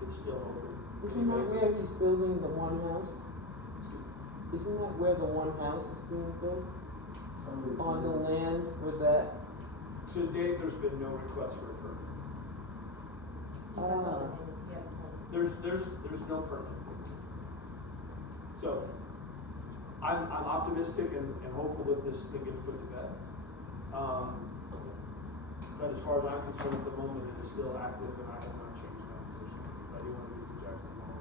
it's still open. Isn't that where he's building the one house? Isn't that where the one house is being built? On the land with that? To date, there's been no request for a permit. There's no permit. So, I'm optimistic and hopeful that this thing gets put to bed. But as far as I'm concerned, at the moment, it is still active, and I have not changed my position. I do want to move the Jackson Law.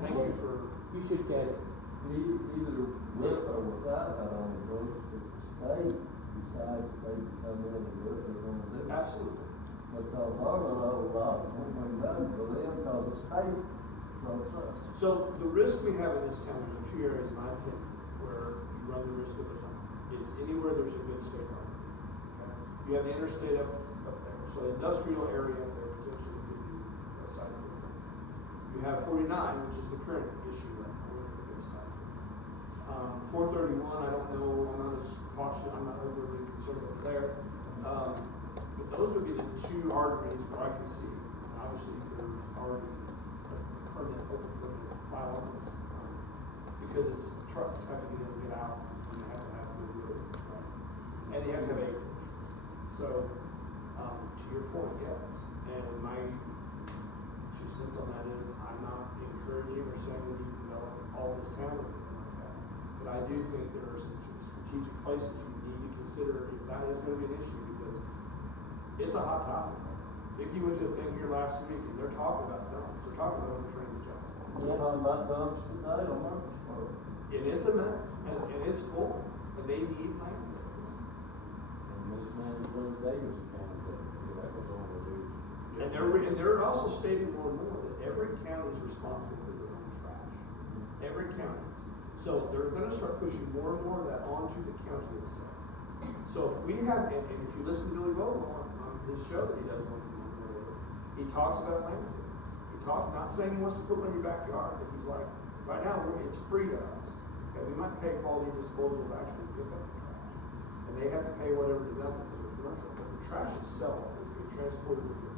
Thank you for. You should get it. Either with or without that on the books, but the state decides that they can come in and do it, they're gonna do it. Absolutely. Because our little law won't make nothing for them, because the state trumps us. So the risk we have in this town, there's a few areas, in my opinion, where you run the risk of a tunnel. It's anywhere there's a good state highway. Okay? You have the interstate up there, so the industrial area up there potentially could be a site of it. You have 49, which is the current issue right now, where the good site is. 431, I don't know, I'm not as cautious, I'm not overly concerned over there. But those would be the two arteries where I can see, and obviously there's already a permit, open permit file on this. Because it's trucks have to be able to get out, and they have to have good road, right? And you have to have acreage. So, to your point, yes. And my 2 cents on that is, I'm not encouraging or saying we need to develop all this town or anything like that. But I do think there are some strategic places you need to consider if that is going to be an issue, because it's a hot topic. Vicki went to a thing here last week, and they're talking about dumps. They're talking about overturning the jump. We're talking about dumps today on Murfreesboro. And it's a mess, and it's full, and they need land. And this man is one of Davis County, that was all they do. And they're also stating more and more that every county is responsible for their own trash. Every county. So they're gonna start pushing more and more of that onto the county itself. So if we have, and if you listen to Billy Vogel on his show that he does once a month or whatever, he talks about landfill. Not saying he wants to put one in your backyard, but he's like, right now, it's free to us. Okay, we might pay quality disposal to actually pick up the trash. And they have to pay whatever to them because they're commercial, but the trash itself is being transported to the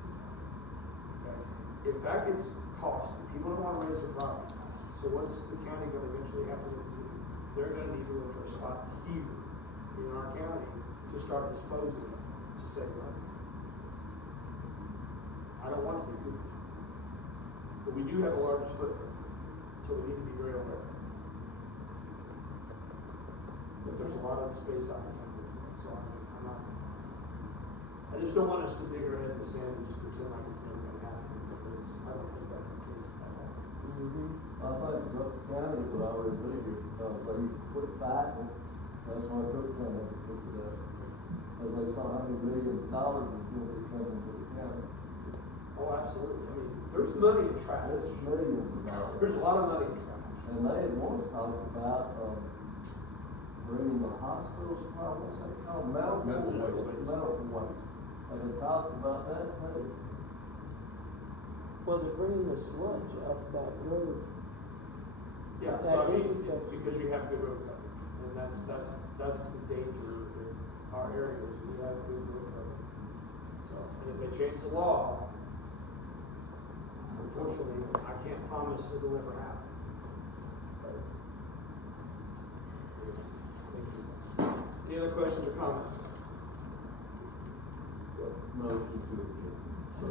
okay? If that gets cost, people don't want to raise their property tax. So what's the county going to eventually have to look to do? They're going to need to look for a spot here in our county to start disposing of to save money. I don't want to be good. But we do have the largest footprint, so we need to be very aware. But there's a lot of space out there, so I'm not. I just don't want us to dig our head in the sand and just pretend like it's never going to happen, because I don't think that's the case at all. I think Cook County would already be here, because they quit fighting. That's why Cook County had to pick it up. Because they saw how many millions of dollars was going to be coming to the county. Oh, absolutely. I mean, there's money in trash. It's millions of dollars. There's a lot of money in trash. And they had once talked about bringing the hospitals, what's that called? Medical waste. And they talked about that too. Well, they're bringing the sludge up that road. Yeah, so I mean, because you have good road coverage, and that's the danger in our areas. We have good road coverage. So And if they change the law, unfortunately, I can't promise it'll ever happen. But, any other questions or comments? Motion to adjourn. So,